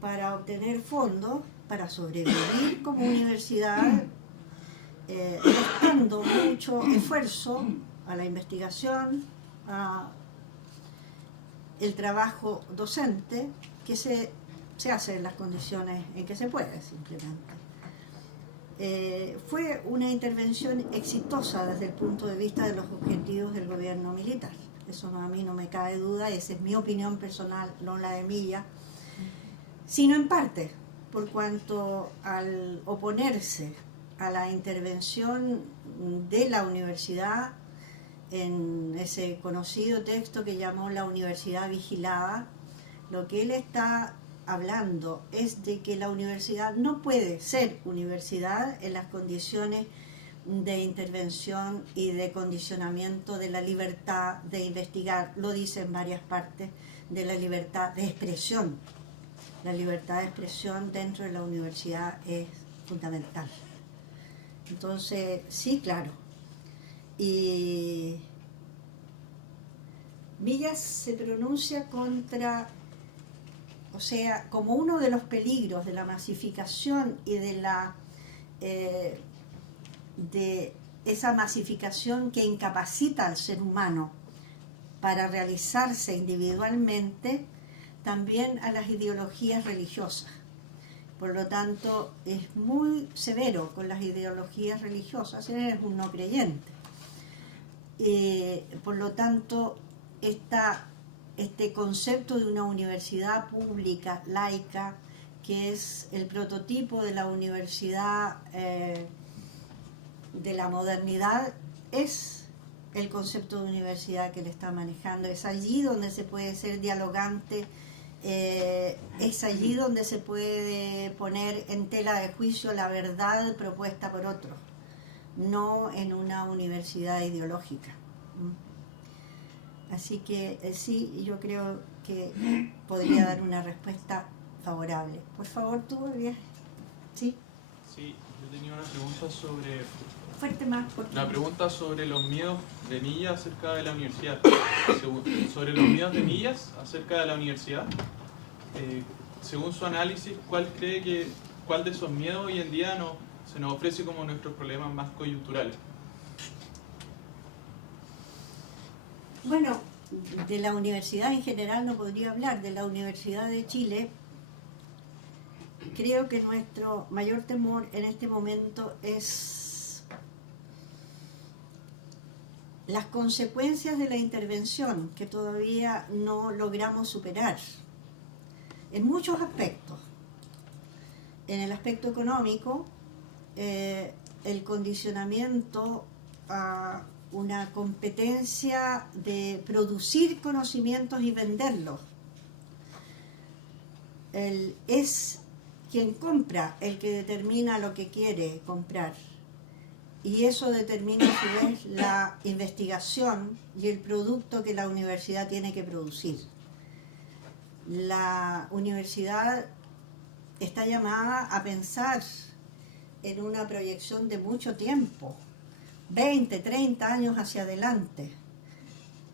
para obtener fondos, para sobrevivir como universidad, prestando mucho esfuerzo a la investigación, a el trabajo docente, que se hace en las condiciones en que se puede, simplemente. Fue una intervención exitosa desde el punto de vista de los objetivos del gobierno militar. Eso a mí no me cabe duda, esa es mi opinión personal, no la de Millas, sino en parte, por cuanto al oponerse a la intervención de la universidad en ese conocido texto que llamó La Universidad Vigilada, lo que él está hablando es de que la universidad no puede ser universidad en las condiciones de intervención y de condicionamiento de la libertad de investigar. Lo dice en varias partes, de la libertad de expresión. La libertad de expresión dentro de la universidad es fundamental. Entonces, sí, claro. Y Millas se pronuncia contra, o sea, como uno de los peligros de la masificación y de esa masificación que incapacita al ser humano para realizarse individualmente, también a las ideologías religiosas. Por lo tanto, es muy severo con las ideologías religiosas, él es un no creyente. Por lo tanto, este concepto de una universidad pública, laica, que es el prototipo de la universidad de la modernidad, es el concepto de universidad que le está manejando. Es allí donde se puede ser dialogante, es allí donde se puede poner en tela de juicio la verdad propuesta por otros. no en una universidad ideológica. Así que sí, yo creo que podría dar una respuesta favorable. Por favor, tú volvías. ¿Sí? Sí, yo tenía una pregunta sobre... Fuerte más. Una pregunta sobre los miedos de Millas acerca de la universidad. Sobre los miedos de Millas acerca de la universidad. Según su análisis, ¿cuál de esos miedos hoy en día se nos ofrece como nuestros problemas más coyunturales? Bueno, de la universidad en general no podría hablar. De la Universidad de Chile, creo que nuestro mayor temor en este momento es las consecuencias de la intervención que todavía no logramos superar en muchos aspectos. En el aspecto económico, el condicionamiento a una competencia de producir conocimientos y venderlos. Es quien compra el que determina lo que quiere comprar. Y eso determina a su vez la investigación y el producto que la universidad tiene que producir. La universidad está llamada a pensar en una proyección de mucho tiempo, 20, 30 años hacia adelante.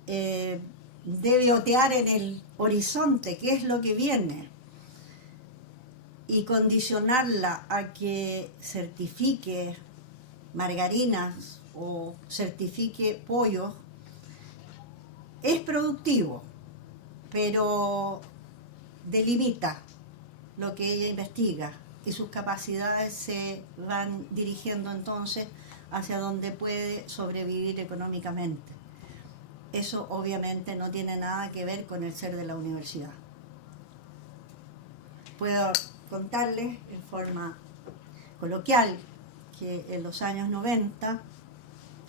Debe otear en el horizonte qué es lo que viene y condicionarla a que certifique margarinas o certifique pollos es productivo, pero delimita lo que ella investiga y sus capacidades se van dirigiendo entonces hacia donde puede sobrevivir económicamente. Eso obviamente no tiene nada que ver con el ser de la universidad. Puedo contarles en forma coloquial que en los años 90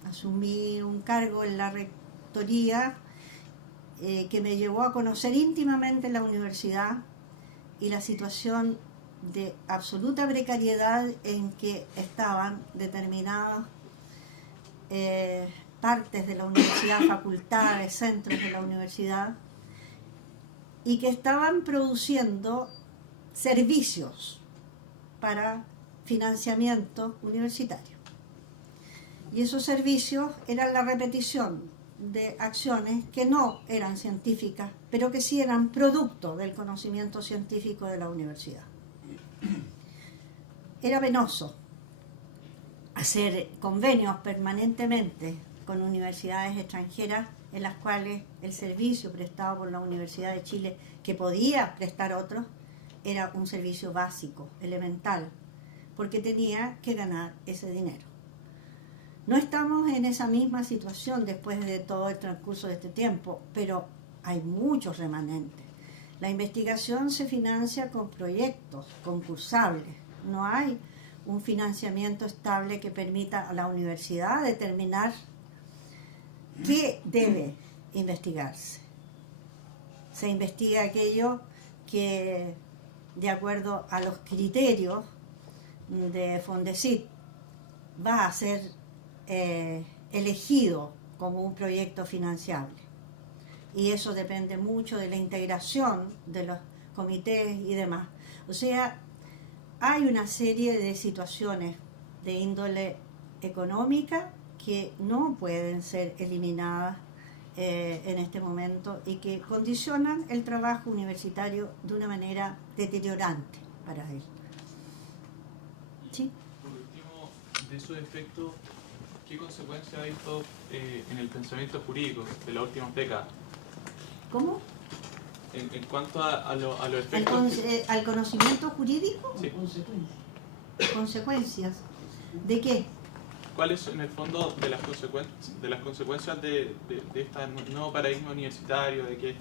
asumí un cargo en la rectoría que me llevó a conocer íntimamente la universidad y la situación de absoluta precariedad en que estaban determinadas partes de la universidad, facultades, centros de la universidad, y que estaban produciendo servicios para financiamiento universitario. Y esos servicios eran la repetición de acciones que no eran científicas, pero que sí eran producto del conocimiento científico de la universidad. Era penoso hacer convenios permanentemente con universidades extranjeras en las cuales el servicio prestado por la Universidad de Chile, que podía prestar otros, era un servicio básico, elemental, porque tenía que ganar ese dinero. No estamos en esa misma situación después de todo el transcurso de este tiempo, pero hay muchos remanentes. La investigación se financia con proyectos concursables. No hay un financiamiento estable que permita a la universidad determinar qué debe investigarse. Se investiga aquello que, de acuerdo a los criterios de Fondesit, va a ser elegido como un proyecto financiable. Y eso depende mucho de la integración de los comités y demás. O sea, hay una serie de situaciones de índole económica que no pueden ser eliminadas en este momento y que condicionan el trabajo universitario de una manera deteriorante para él. ¿Sí? Por último, de esos efectos, ¿qué consecuencias ha visto en el pensamiento jurídico de las últimas décadas? ¿Cómo? En cuanto a los efectos... ¿Al conocimiento jurídico? Sí. ¿Consecuencias? ¿De qué? ¿Cuáles en el fondo de las consecuencias de este nuevo paradigma universitario, de que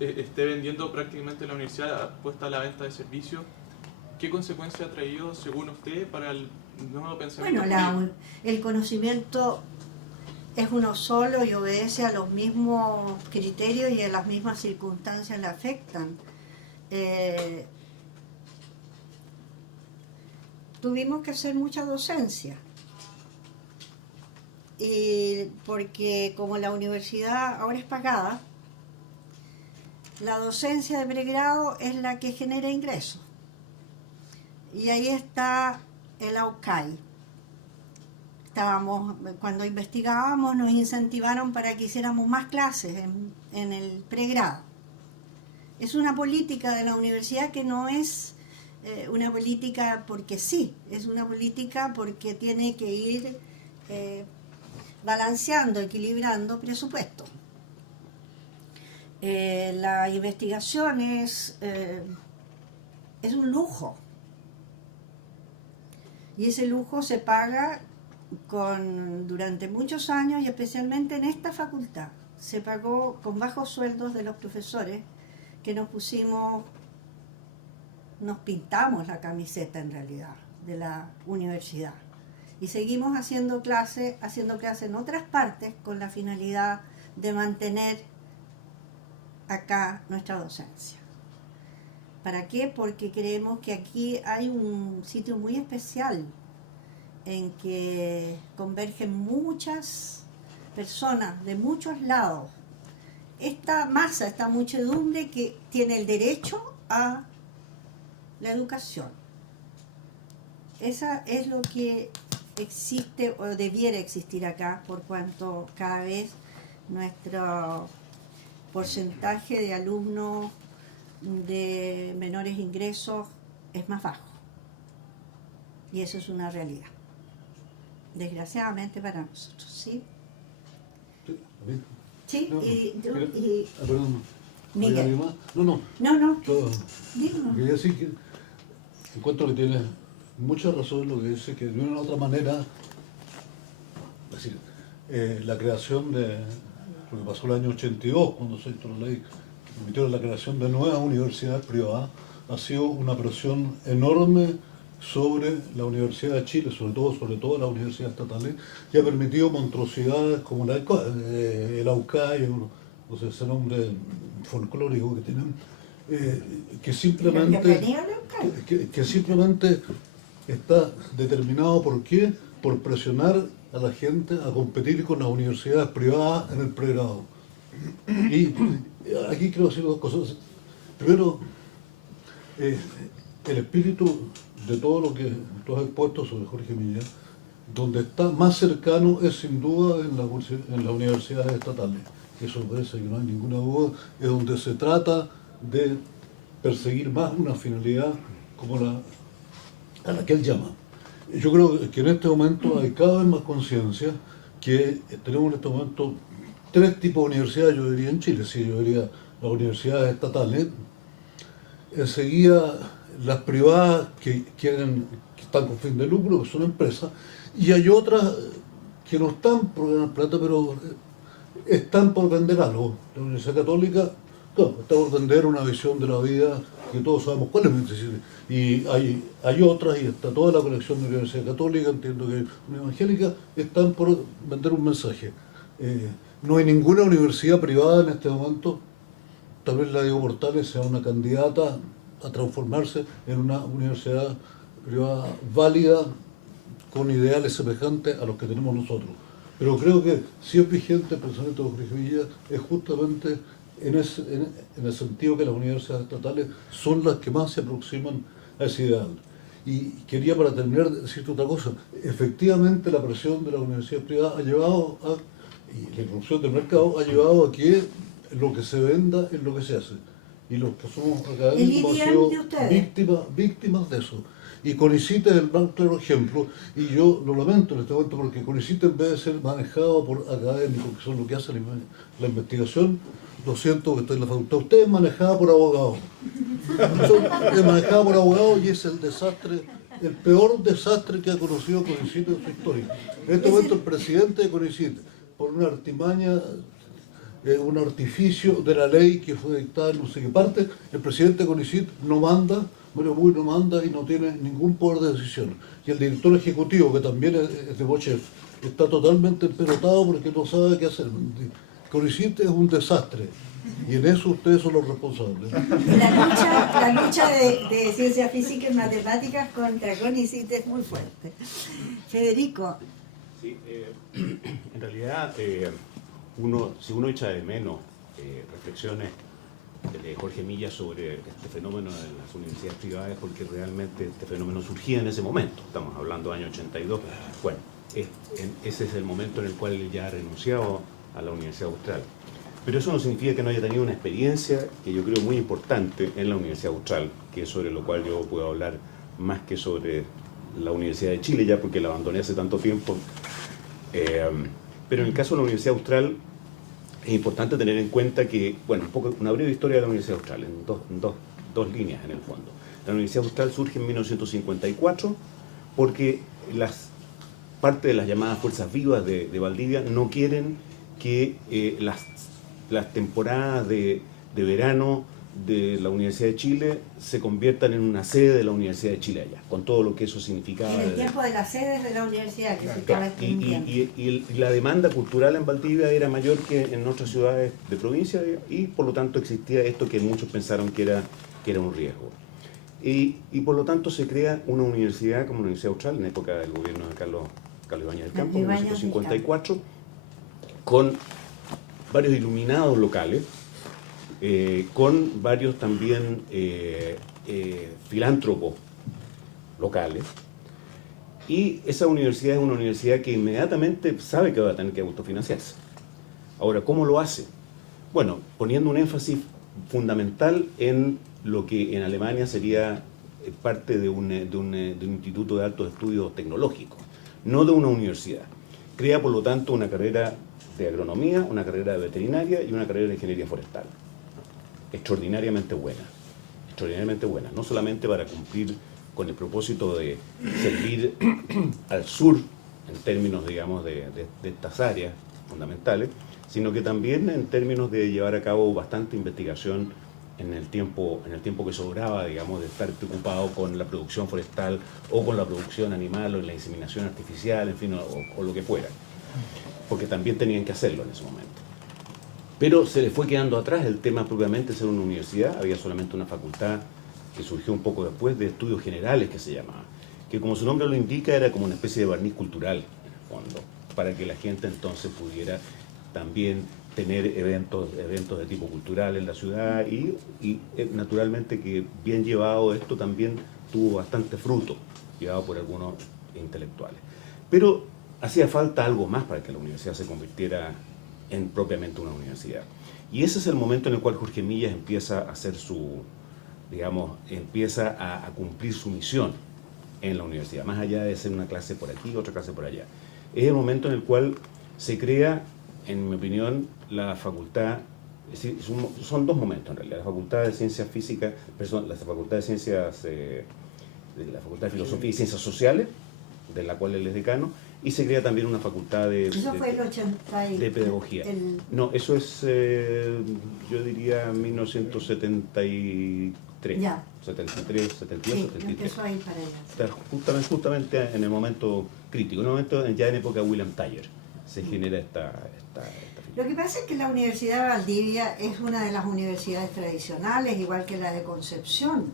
esté vendiendo prácticamente la universidad puesta a la venta de servicios? ¿Qué consecuencias ha traído, según usted, para el nuevo pensamiento? Bueno, el conocimiento es uno solo y obedece a los mismos criterios y a las mismas circunstancias le afectan. Tuvimos que hacer mucha docencia y porque como la universidad ahora es pagada, la docencia de pregrado es la que genera ingresos. Y ahí está el AUCAI. Cuando investigábamos nos incentivaron para que hiciéramos más clases en el pregrado. Es una política de la universidad que no es una política porque sí, es una política porque tiene que ir balanceando, equilibrando presupuesto. La investigación es un lujo. Y ese lujo se paga durante muchos años, y especialmente en esta facultad. Se pagó con bajos sueldos de los profesores que nos pintamos la camiseta en realidad de la universidad. Y seguimos haciendo clase en otras partes con la finalidad de mantener acá nuestra docencia. ¿Para qué? Porque creemos que aquí hay un sitio muy especial en que convergen muchas personas de muchos lados. Esta masa, esta muchedumbre que tiene el derecho a la educación. Esa es lo que existe o debiera existir acá, por cuanto cada vez nuestro porcentaje de alumnos de menores ingresos es más bajo. Y eso es una realidad. Desgraciadamente para nosotros, ¿sí? Sí, No, y perdón. Miguel. ¿Hay alguien más? No. No, Todo. digo. Quería decir que encuentro que tiene mucha razón en lo que dice, que de una u otra manera, es decir, la creación de lo que pasó el año 82, cuando se hizo la ley que permitió la creación de nuevas universidades privadas, ha sido una presión enorme sobre la Universidad de Chile, sobre todo las universidades estatales, y ha permitido monstruosidades como el AUCAI, no sé, ese nombre folclórico que tienen, que simplemente está determinado ¿por qué? Por presionar a la gente a competir con las universidades privadas en el pregrado. Y aquí quiero decir dos cosas. Primero, el espíritu de todo lo que tú has expuesto sobre Jorge Milla, donde está más cercano es sin duda en las universidades estatales. Eso parece que no hay ninguna duda, es donde se trata de perseguir más una finalidad como a la que él llama. Yo creo que en este momento hay cada vez más conciencia que tenemos en este momento tres tipos de universidades, yo diría en Chile, sí, yo diría las universidades estatales, enseguida las privadas que están con fin de lucro, que son empresas, y hay otras que no están por ganar plata, pero están por vender algo. La Universidad Católica, claro, está por vender una visión de la vida que todos sabemos cuál es. Y hay otras, y está toda la colección de la Universidad Católica, entiendo que una evangélica, están por vender un mensaje. No hay ninguna universidad privada en este momento, tal vez la Diego Portales sea una candidata a transformarse en una universidad privada válida con ideales semejantes a los que tenemos nosotros. Pero creo que si es vigente el pensamiento de Jorge Villa es justamente en el sentido que las universidades estatales son las que más se aproximan a ese ideal. Y quería, para terminar, decirte otra cosa. Efectivamente, la presión de la universidad privada ha llevado y la irrupción del mercado ha llevado a que lo que se venda es lo que se hace. Y los que somos académicos hemos sido víctimas de eso. Y CONICIT es el más claro ejemplo, y yo lo lamento en este momento porque CONICIT, en vez de ser manejado por académicos, que son los que hacen la investigación, lo siento que estoy en la facultad, usted es manejada por abogados. Es manejada por abogados y es el desastre, el peor desastre que ha conocido CONICIT en su historia. En este momento el presidente de CONICIT, por una artimaña, un artificio de la ley que fue dictada en no sé qué parte, el presidente de CONICIT no manda, Mario Puig no manda y no tiene ningún poder de decisión. Y el director ejecutivo, que también es de Bochef, está totalmente empelotado porque no sabe qué hacer. CONICIT es un desastre y en eso ustedes son los responsables. La lucha de ciencia física y matemáticas contra CONICIT es muy fuerte. Federico, Sí, en realidad, si uno echa de menos reflexiones de Jorge Millas sobre este fenómeno de las universidades privadas, porque realmente este fenómeno surgía en ese momento, estamos hablando del año 82, bueno, ese es el momento en el cual él ya ha renunciado a la Universidad Austral. Pero eso no significa que no haya tenido una experiencia que yo creo muy importante en la Universidad Austral, que es sobre lo cual yo puedo hablar más que sobre la Universidad de Chile, ya porque la abandoné hace tanto tiempo. Pero en el caso de la Universidad Austral es importante tener en cuenta que, bueno, una breve historia de la Universidad Austral, en dos líneas en el fondo. La Universidad Austral surge en 1954 porque parte de las llamadas fuerzas vivas de Valdivia no quieren que las temporadas de verano de la Universidad de Chile se conviertan en una sede de la Universidad de Chile allá, con todo lo que eso significaba. En el tiempo de las sedes de la universidad que se estaba extendiendo. Y la demanda cultural en Valdivia era mayor que en otras ciudades de provincia y por lo tanto existía esto que muchos pensaron que era un riesgo. Y por lo tanto se crea una universidad como la Universidad Austral en época del gobierno de Carlos Ibáñez del Campo, en 1954, con varios iluminados locales, con varios también filántropos locales. Y esa universidad es una universidad que inmediatamente sabe que va a tener que autofinanciarse. Ahora, ¿cómo lo hace? Bueno, poniendo un énfasis fundamental en lo que en Alemania sería parte de un instituto de altos estudios tecnológicos, no de una universidad. Crea, por lo tanto, una carrera de agronomía, una carrera de veterinaria y una carrera de ingeniería forestal. Extraordinariamente buena, no solamente para cumplir con el propósito de servir al sur en términos, digamos, de estas áreas fundamentales, sino que también en términos de llevar a cabo bastante investigación en el tiempo que sobraba, digamos, de estar preocupado con la producción forestal o con la producción animal o en la inseminación artificial, en fin, o lo que fuera, porque también tenían que hacerlo en ese momento. Pero se le fue quedando atrás el tema propiamente de ser una universidad. Había solamente una facultad que surgió un poco después de estudios generales que se llamaba, que como su nombre lo indica era como una especie de barniz cultural en el fondo, para que la gente entonces pudiera también tener eventos de tipo cultural en la ciudad y naturalmente que bien llevado esto también tuvo bastante fruto, llevado por algunos intelectuales. Pero hacía falta algo más para que la universidad se convirtiera en propiamente una universidad. Y ese es el momento en el cual Jorge Millas empieza a hacer empieza a cumplir su misión en la universidad, más allá de ser una clase por aquí, otra clase por allá. Es el momento en el cual se crea, en mi opinión, la facultad, es decir, son dos momentos en realidad, la facultad de Ciencias Físicas, la facultad de Ciencias, la facultad de Filosofía y Ciencias Sociales, de la cual él es decano, y se crea también una facultad de Pedagogía. No, eso es, yo diría, 1973. Ya. 73, 72, sí, 73. Empezó a ir para allá. Justamente en el momento crítico, en el momento ya en época de William Thayer, se genera esta Lo que pasa es que la Universidad de Valdivia es una de las universidades tradicionales, igual que la de Concepción.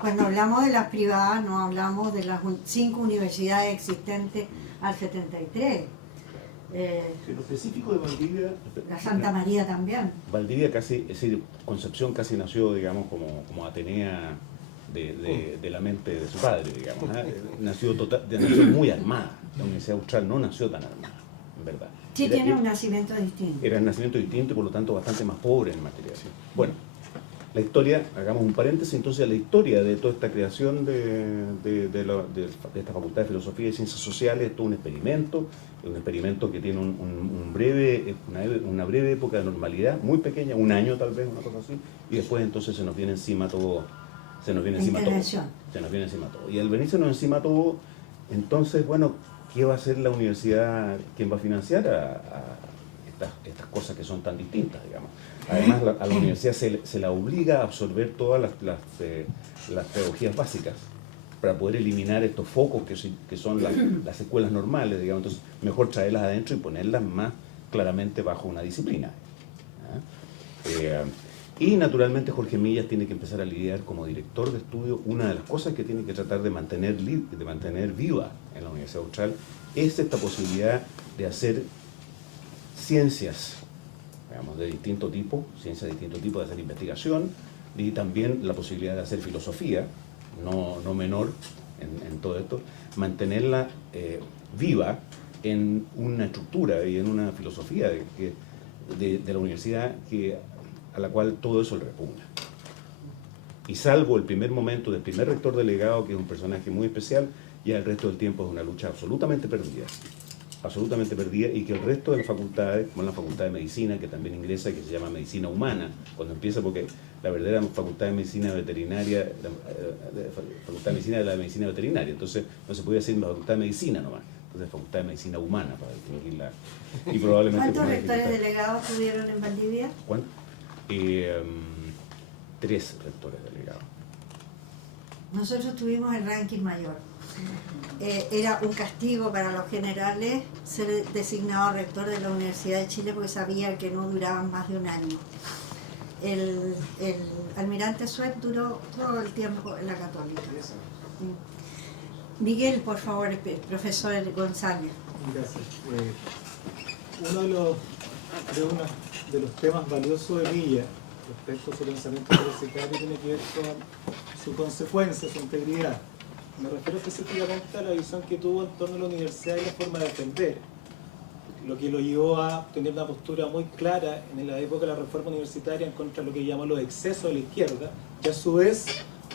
Cuando hablamos de las privadas, no hablamos de las 5 universidades existentes al 73. En lo específico de Valdivia... La Santa María también. Valdivia casi, es decir, Concepción casi nació, digamos, como Atenea de la mente de su padre, digamos. Nació muy armada. La Universidad Austral no nació tan armada, en verdad. Sí, tiene un nacimiento distinto. Era un nacimiento distinto y por lo tanto bastante más pobre en materia. Bueno, la historia, hagamos un paréntesis, entonces la historia de toda esta creación de esta Facultad de Filosofía y Ciencias Sociales es todo un experimento que tiene una breve época de normalidad, muy pequeña, un año tal vez, una cosa así, y después entonces se nos viene encima todo. Y al venirse encima todo, entonces, bueno, ¿qué va a hacer la universidad? ¿Quién va a financiar a estas cosas que son tan distintas, digamos? Además, a la universidad se la obliga a absorber todas las pedagogías básicas para poder eliminar estos focos que son las escuelas normales, digamos. Entonces, mejor traerlas adentro y ponerlas más claramente bajo una disciplina. Y naturalmente Jorge Millas tiene que empezar a lidiar como director de estudio. Una de las cosas que tiene que tratar de mantener viva en la Universidad Austral es esta posibilidad de hacer ciencias, digamos, de distinto tipo, de hacer investigación, y también la posibilidad de hacer filosofía, no menor en todo esto, mantenerla viva en una estructura y en una filosofía de la universidad a la cual todo eso le repugna. Y salvo el primer momento del primer rector delegado, que es un personaje muy especial, ya el resto del tiempo es una lucha absolutamente perdida, y que el resto de las facultades, como la Facultad de Medicina, que también ingresa, que se llama Medicina Humana, cuando empieza, porque la verdadera Facultad de Medicina Veterinaria, Facultad de Medicina de la Medicina Veterinaria, entonces no se puede decir la Facultad de Medicina nomás, entonces Facultad de Medicina Humana, para distinguirla, y probablemente... ¿Cuántos rectores delegados tuvieron en Valdivia? ¿Cuántos? 3 rectores delegados. Nosotros tuvimos el ranking mayor. Era un castigo para los generales ser designado rector de la Universidad de Chile porque sabía que no duraban más de un año. El almirante Suet duró todo el tiempo en la Católica. Miguel, por favor, profesor González. Gracias. Uno de los temas valiosos de Milla respecto a su pensamiento universitario tiene que ver con su consecuencia, su integridad. Me refiero específicamente a la visión que tuvo en torno a la universidad y la forma de defender, lo que lo llevó a tener una postura muy clara en la época de la reforma universitaria en contra de lo que llamó los excesos de la izquierda, y a su vez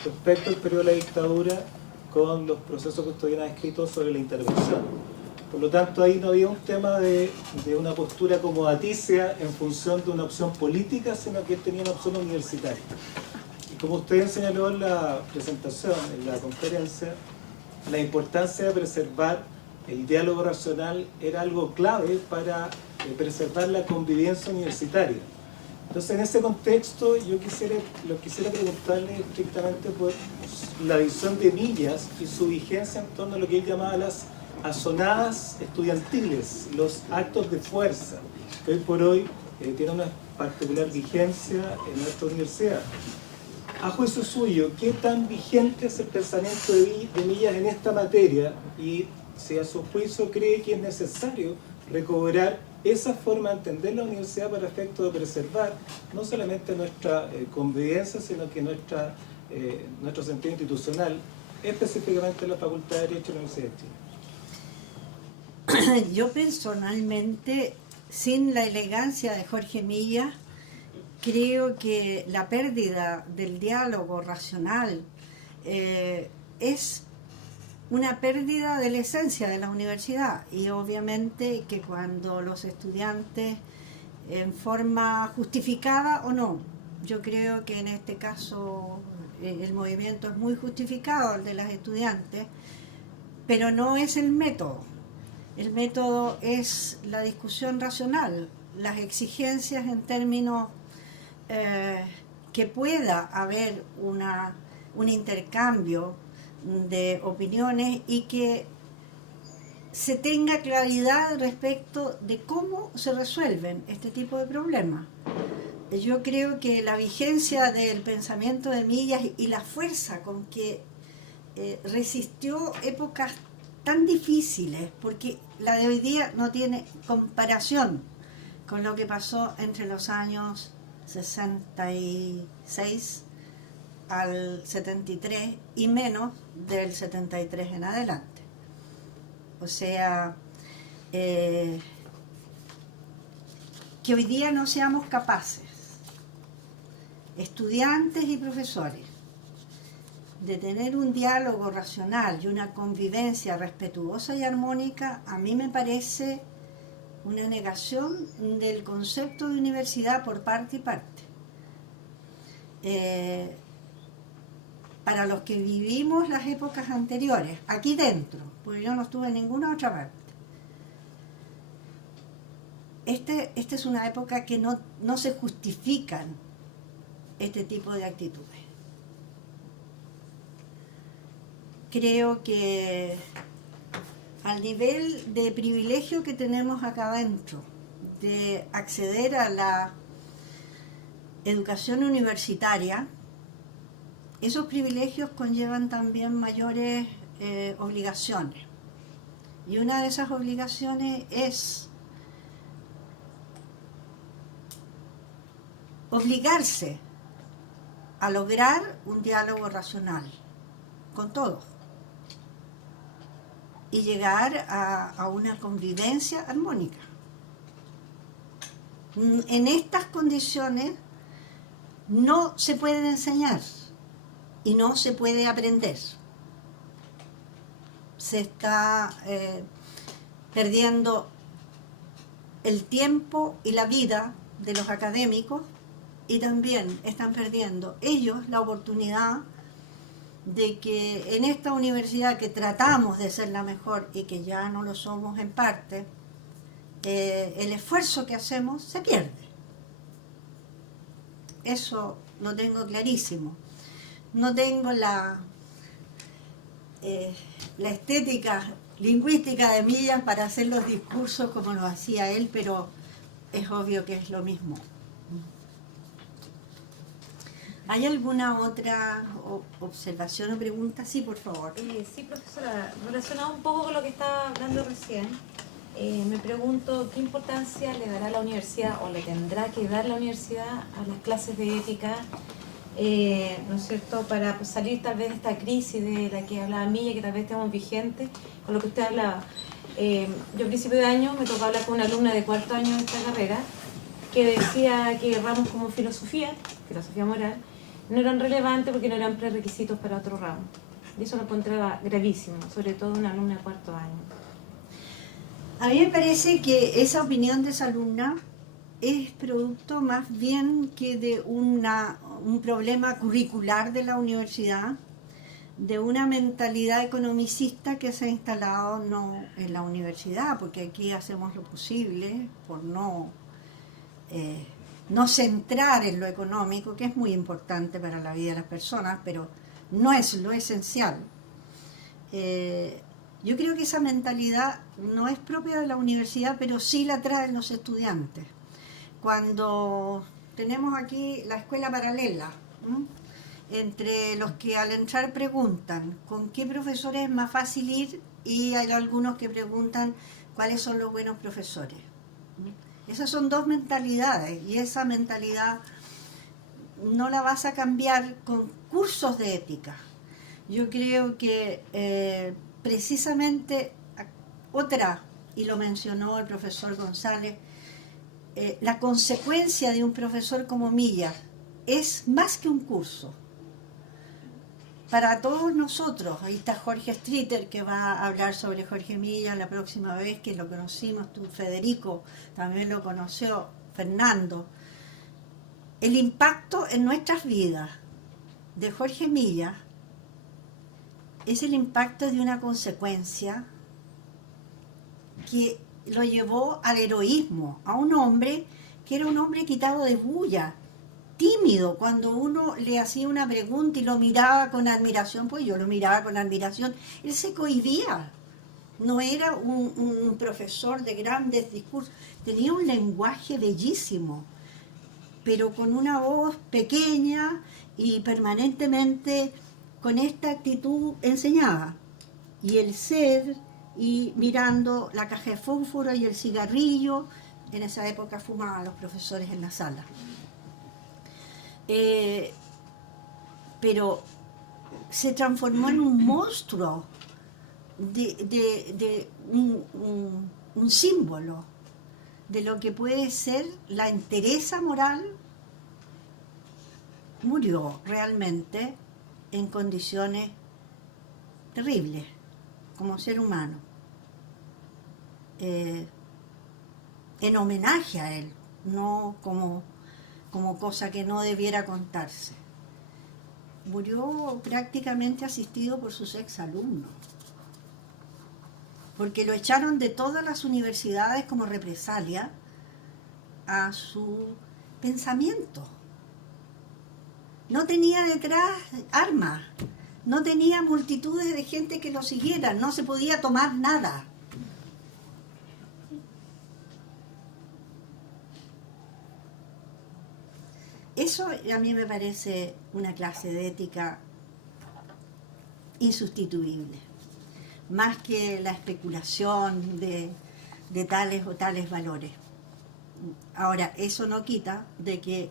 respecto al periodo de la dictadura con los procesos que usted ha escrito sobre la intervención. Por lo tanto, ahí no había un tema de una postura acomodaticia en función de una opción política, sino que él tenía una opción universitaria. Y como usted señaló en la presentación, en la conferencia, la importancia de preservar el diálogo racional era algo clave para preservar la convivencia universitaria. Entonces, en ese contexto, yo quisiera preguntarle estrictamente por la visión de Millas y su vigencia en torno a lo que él llamaba las azonadas estudiantiles, los actos de fuerza, que hoy por hoy tienen una particular vigencia en nuestra universidad. A juicio suyo, ¿qué tan vigente es el pensamiento de Millas en esta materia? Y si a su juicio cree que es necesario recobrar esa forma de entender la universidad para efecto de preservar no solamente nuestra convivencia, sino que nuestro sentido institucional, específicamente en la Facultad de Derecho de la Universidad de Chile. Yo personalmente, sin la elegancia de Jorge Millas, creo que la pérdida del diálogo racional es una pérdida de la esencia de la universidad, y obviamente que cuando los estudiantes, en forma justificada o no, yo creo que en este caso el movimiento es muy justificado, el de las estudiantes, pero no es el método. El método es la discusión racional, las exigencias en términos que pueda haber un intercambio de opiniones y que se tenga claridad respecto de cómo se resuelven este tipo de problemas. Yo creo que la vigencia del pensamiento de Millas y la fuerza con que resistió épocas tan difíciles, porque la de hoy día no tiene comparación con lo que pasó entre los años 66 al 73 y menos del 73 en adelante. O sea, que hoy día no seamos capaces, estudiantes y profesores, de tener un diálogo racional y una convivencia respetuosa y armónica, a mí me parece una negación del concepto de universidad por parte y parte. Para los que vivimos las épocas anteriores, aquí dentro, porque yo no estuve en ninguna otra parte, esta es una época que no se justifican este tipo de actitudes. Creo que al nivel de privilegio que tenemos acá adentro, de acceder a la educación universitaria, esos privilegios conllevan también mayores obligaciones. Y una de esas obligaciones es obligarse a lograr un diálogo racional con todos y llegar a una convivencia armónica. En estas condiciones no se pueden enseñar y no se puede aprender. Se está perdiendo el tiempo y la vida de los académicos y también están perdiendo ellos la oportunidad de que en esta universidad que tratamos de ser la mejor y que ya no lo somos en parte, el esfuerzo que hacemos se pierde. Eso lo tengo clarísimo. No tengo la estética lingüística de Millas para hacer los discursos como lo hacía él, pero es obvio que es lo mismo. ¿Hay alguna otra observación o pregunta? Sí, por favor. Sí, profesora, relacionado un poco con lo que estaba hablando recién, me pregunto qué importancia le dará la universidad o le tendrá que dar la universidad a las clases de ética, ¿no es cierto?, para salir tal vez de esta crisis de la que hablaba Milla, que tal vez estemos vigentes con lo que usted hablaba. Yo a principio de año me tocó hablar con una alumna de 4º año de esta carrera que decía que ramos como filosofía moral, no eran relevantes porque no eran prerequisitos para otro ramo. Y eso lo encontraba gravísimo, sobre todo una alumna de 4º año. A mí me parece que esa opinión de esa alumna es producto más bien que de un problema curricular de la universidad, de una mentalidad economicista que se ha instalado no en la universidad, porque aquí hacemos lo posible por no centrar en lo económico, que es muy importante para la vida de las personas, pero no es lo esencial. Yo creo que esa mentalidad no es propia de la universidad, pero sí la traen los estudiantes. Cuando tenemos aquí la escuela paralela, entre los que al entrar preguntan con qué profesores es más fácil ir, y hay algunos que preguntan cuáles son los buenos profesores. Esas son dos mentalidades, y esa mentalidad no la vas a cambiar con cursos de ética. Yo creo que precisamente otra, y lo mencionó el profesor González, la consecuencia de un profesor como Milla es más que un curso. Para todos nosotros, ahí está Jorge Streeter, que va a hablar sobre Jorge Milla la próxima vez, que lo conocimos, tú, Federico también lo conoció, Fernando. El impacto en nuestras vidas de Jorge Milla es el impacto de una consecuencia que lo llevó al heroísmo, a un hombre que era un hombre quitado de bulla, tímido. Cuando uno le hacía una pregunta y lo miraba con admiración, pues yo lo miraba con admiración, él se cohibía. No era un profesor de grandes discursos, tenía un lenguaje bellísimo, pero con una voz pequeña y permanentemente con esta actitud enseñaba. Y el ser, y mirando la caja de fósforo y el cigarrillo, en esa época fumaban los profesores en la sala. Pero se transformó en un monstruo, de un símbolo de lo que puede ser la entereza moral. Murió realmente en condiciones terribles como ser humano, en homenaje a él, no como cosa que no debiera contarse. Murió prácticamente asistido por sus exalumnos, porque lo echaron de todas las universidades como represalia a su pensamiento. No tenía detrás armas, no tenía multitudes de gente que lo siguieran, no se podía tomar nada. Eso a mí me parece una clase de ética insustituible. más que la especulación de tales o tales valores. Ahora, eso no quita de que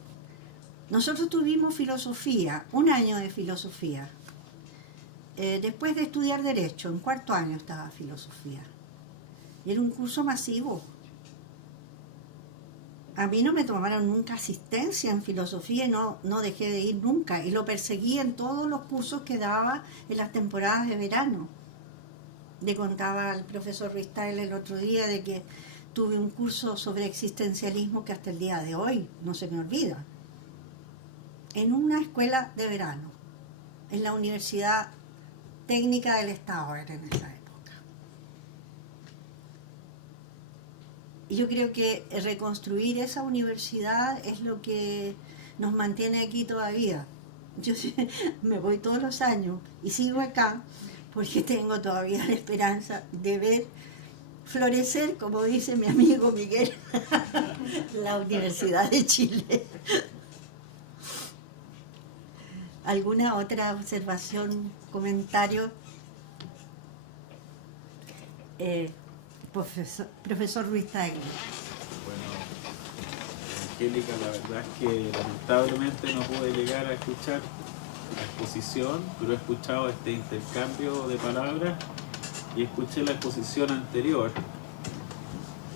nosotros tuvimos filosofía, un año de filosofía. Después de estudiar Derecho, en cuarto año estaba filosofía. Y era un curso masivo. A mí no me tomaron nunca asistencia en filosofía y no dejé de ir nunca. Y lo perseguí en todos los cursos que daba en las temporadas de verano. Le contaba al profesor Ristal el otro día de que tuve un curso sobre existencialismo que hasta el día de hoy no se me olvida. En una escuela de verano, en la Universidad Técnica del Estado era en esa época. Y yo creo que reconstruir esa universidad es lo que nos mantiene aquí todavía. Yo me voy todos los años y sigo acá porque tengo todavía la esperanza de ver florecer, como dice mi amigo Miguel, la Universidad de Chile. ¿Alguna otra observación, comentario? Profesor Ruiz Tagle. Bueno, Angélica, la verdad es que lamentablemente no pude llegar a escuchar la exposición, pero he escuchado este intercambio de palabras y escuché la exposición anterior.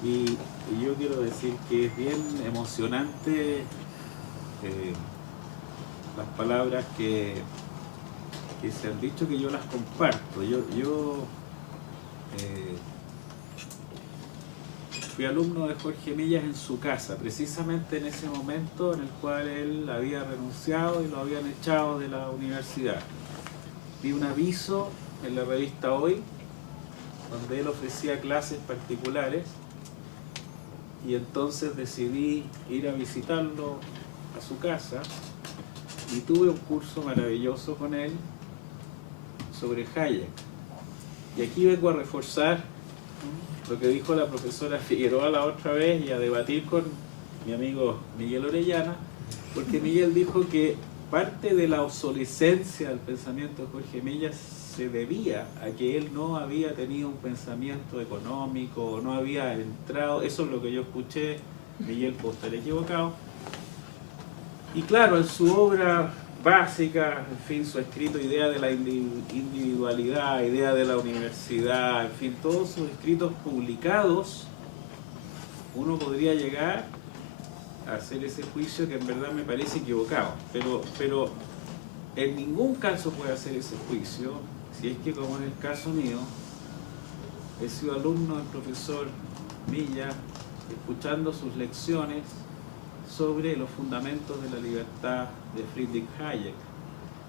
Y yo quiero decir que es bien emocionante las palabras que se han dicho, que yo las comparto. Yo fui alumno de Jorge Millas en su casa, precisamente en ese momento en el cual él había renunciado y lo habían echado de la universidad. Vi un aviso en la revista Hoy, donde él ofrecía clases particulares, y entonces decidí ir a visitarlo a su casa, y tuve un curso maravilloso con él sobre Hayek. Y aquí vengo a reforzar lo que dijo la profesora Figueroa la otra vez y a debatir con mi amigo Miguel Orellana, porque Miguel dijo que parte de la obsolescencia del pensamiento de Jorge Millas se debía a que él no había tenido un pensamiento económico, no había entrado, eso es lo que yo escuché, Miguel puede estar equivocado. Y claro, en su obra básica, en fin, su escrito Idea de la individualidad, Idea de la universidad, en fin, todos sus escritos publicados, uno podría llegar a hacer ese juicio que en verdad me parece equivocado, pero en ningún caso puede hacer ese juicio si es que, como en el caso mío, he sido alumno del profesor Milla, escuchando sus lecciones sobre los fundamentos de la libertad de Friedrich Hayek,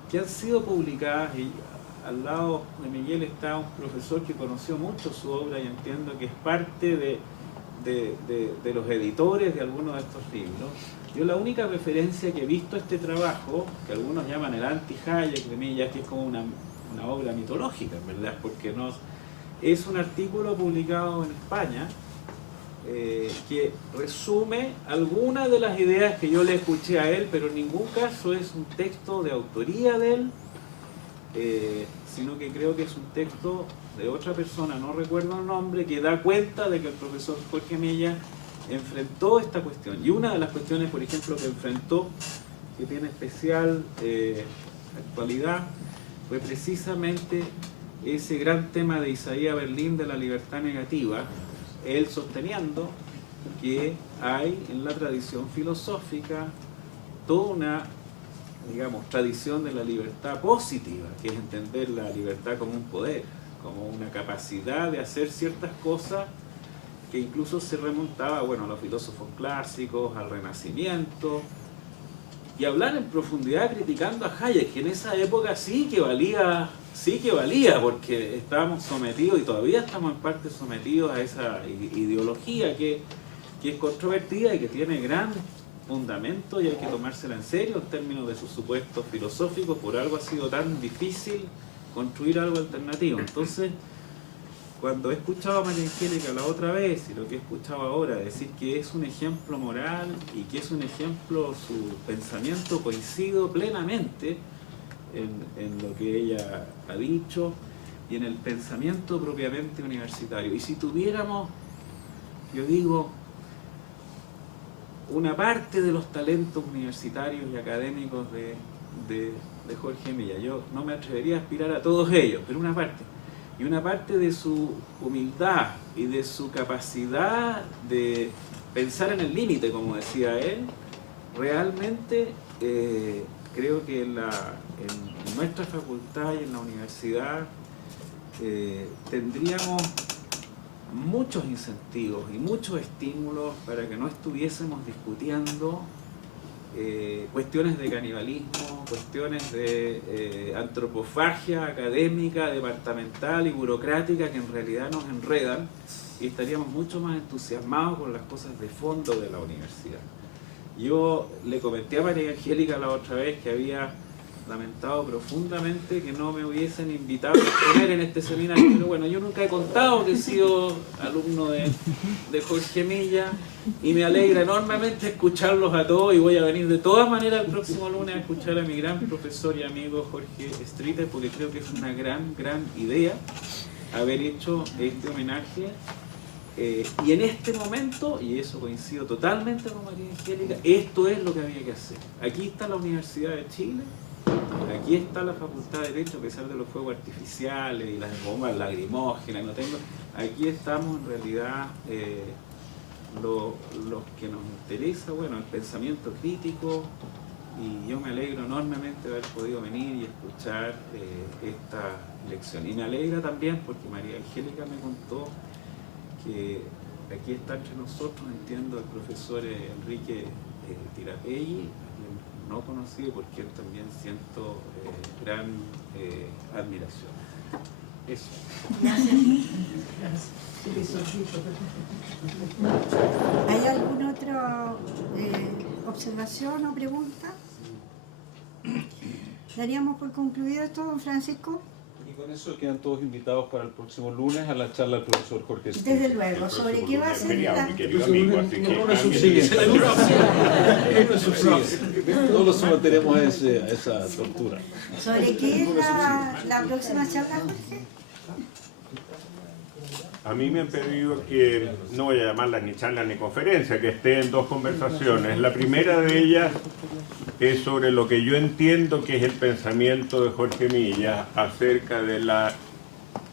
que han sido publicadas, y al lado de Miguel está un profesor que conoció mucho su obra y entiendo que es parte de los editores de algunos de estos libros. Yo la única referencia que he visto a este trabajo, que algunos llaman el anti-Hayek de Millas, que es como una obra mitológica, ¿verdad? Porque no, es un artículo publicado en España que resume algunas de las ideas que yo le escuché a él, pero en ningún caso es un texto de autoría de él, sino que creo que es un texto de otra persona, no recuerdo el nombre, que da cuenta de que el profesor Jorge Millas enfrentó esta cuestión. Y una de las cuestiones, por ejemplo, que enfrentó, que tiene especial actualidad, fue precisamente ese gran tema de Isaías Berlín de la libertad negativa, él sosteniendo que hay en la tradición filosófica toda una, digamos, tradición de la libertad positiva, que es entender la libertad como un poder, como una capacidad de hacer ciertas cosas que incluso se remontaba, bueno, a los filósofos clásicos, al Renacimiento, y hablar en profundidad criticando a Hayek, que en esa época sí que valía, porque estábamos sometidos, y todavía estamos en parte sometidos a esa ideología que es controvertida y que tiene gran fundamento y hay que tomársela en serio en términos de sus supuestos filosóficos. Por algo ha sido tan difícil construir algo alternativo. Entonces, cuando he escuchado a María Angélica la otra vez y lo que he escuchado ahora, decir que es un ejemplo moral y que es un ejemplo, su pensamiento coincido plenamente en lo que ella ha dicho, y en el pensamiento propiamente universitario. Y si tuviéramos, yo digo, una parte de los talentos universitarios y académicos de Jorge Milla, yo no me atrevería a aspirar a todos ellos, pero una parte. Y una parte de su humildad y de su capacidad de pensar en el límite, como decía él, realmente creo que en nuestra facultad y en la universidad tendríamos muchos incentivos y muchos estímulos para que no estuviésemos discutiendo cuestiones de canibalismo, cuestiones de antropofagia académica, departamental y burocrática que en realidad nos enredan, y estaríamos mucho más entusiasmados con las cosas de fondo de la universidad. Yo le comenté a María Angélica la otra vez que había lamentado profundamente que no me hubiesen invitado a exponer en este seminario, pero bueno, yo nunca he contado que he sido alumno de Jorge Milla, y me alegra enormemente escucharlos a todos, y voy a venir de todas maneras el próximo lunes a escuchar a mi gran profesor y amigo Jorge Streeter, porque creo que es una gran idea haber hecho este homenaje. Y en este momento, y eso coincido totalmente con María Angélica, esto es lo que había que hacer. Aquí está la Universidad de Chile, aquí está la Facultad de Derecho, a pesar de los fuegos artificiales y las bombas lacrimógenas, aquí estamos en realidad los que nos interesa, bueno, el pensamiento crítico, y yo me alegro enormemente de haber podido venir y escuchar esta lección. Y me alegra también porque María Angélica me contó que aquí está entre nosotros, entiendo, el profesor Enrique Tirapelli, a quien no conocí, porque él también siento gran admiración. Eso. ¿Hay alguna otra observación o pregunta? Daríamos por concluido esto, don Francisco. Y con eso quedan todos invitados para el próximo lunes a la charla del profesor Jorge Streeter. Desde luego, ¿sobre qué va a ser la...? No lo someteremos a esa tortura. ¿Sobre qué es la próxima charla, Jorge? A mí me han pedido que no voy a llamarla ni charla ni conferencia, que esté en dos conversaciones. La primera de ellas es sobre lo que yo entiendo que es el pensamiento de Jorge Milla acerca de la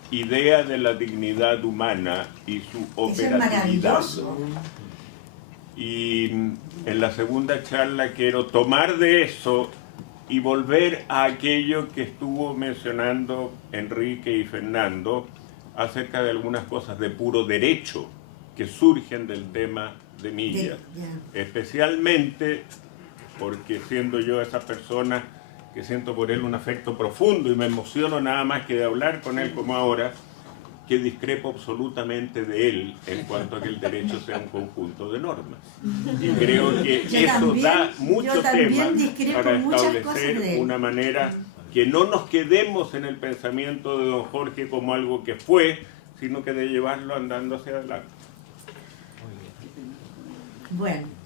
idea de la dignidad humana y su operatividad. Y en la segunda charla quiero tomar de eso y volver a aquello que estuvo mencionando Enrique y Fernando acerca de algunas cosas de puro derecho que surgen del tema de Milla. Especialmente porque siendo yo esa persona que siento por él un afecto profundo y me emociono nada más que de hablar con él como ahora, que discrepo absolutamente de él en cuanto a que el derecho sea un conjunto de normas. Y creo que eso da mucho tema para establecer una manera que no nos quedemos en el pensamiento de don Jorge como algo que fue, sino que de llevarlo andando hacia adelante. Bueno.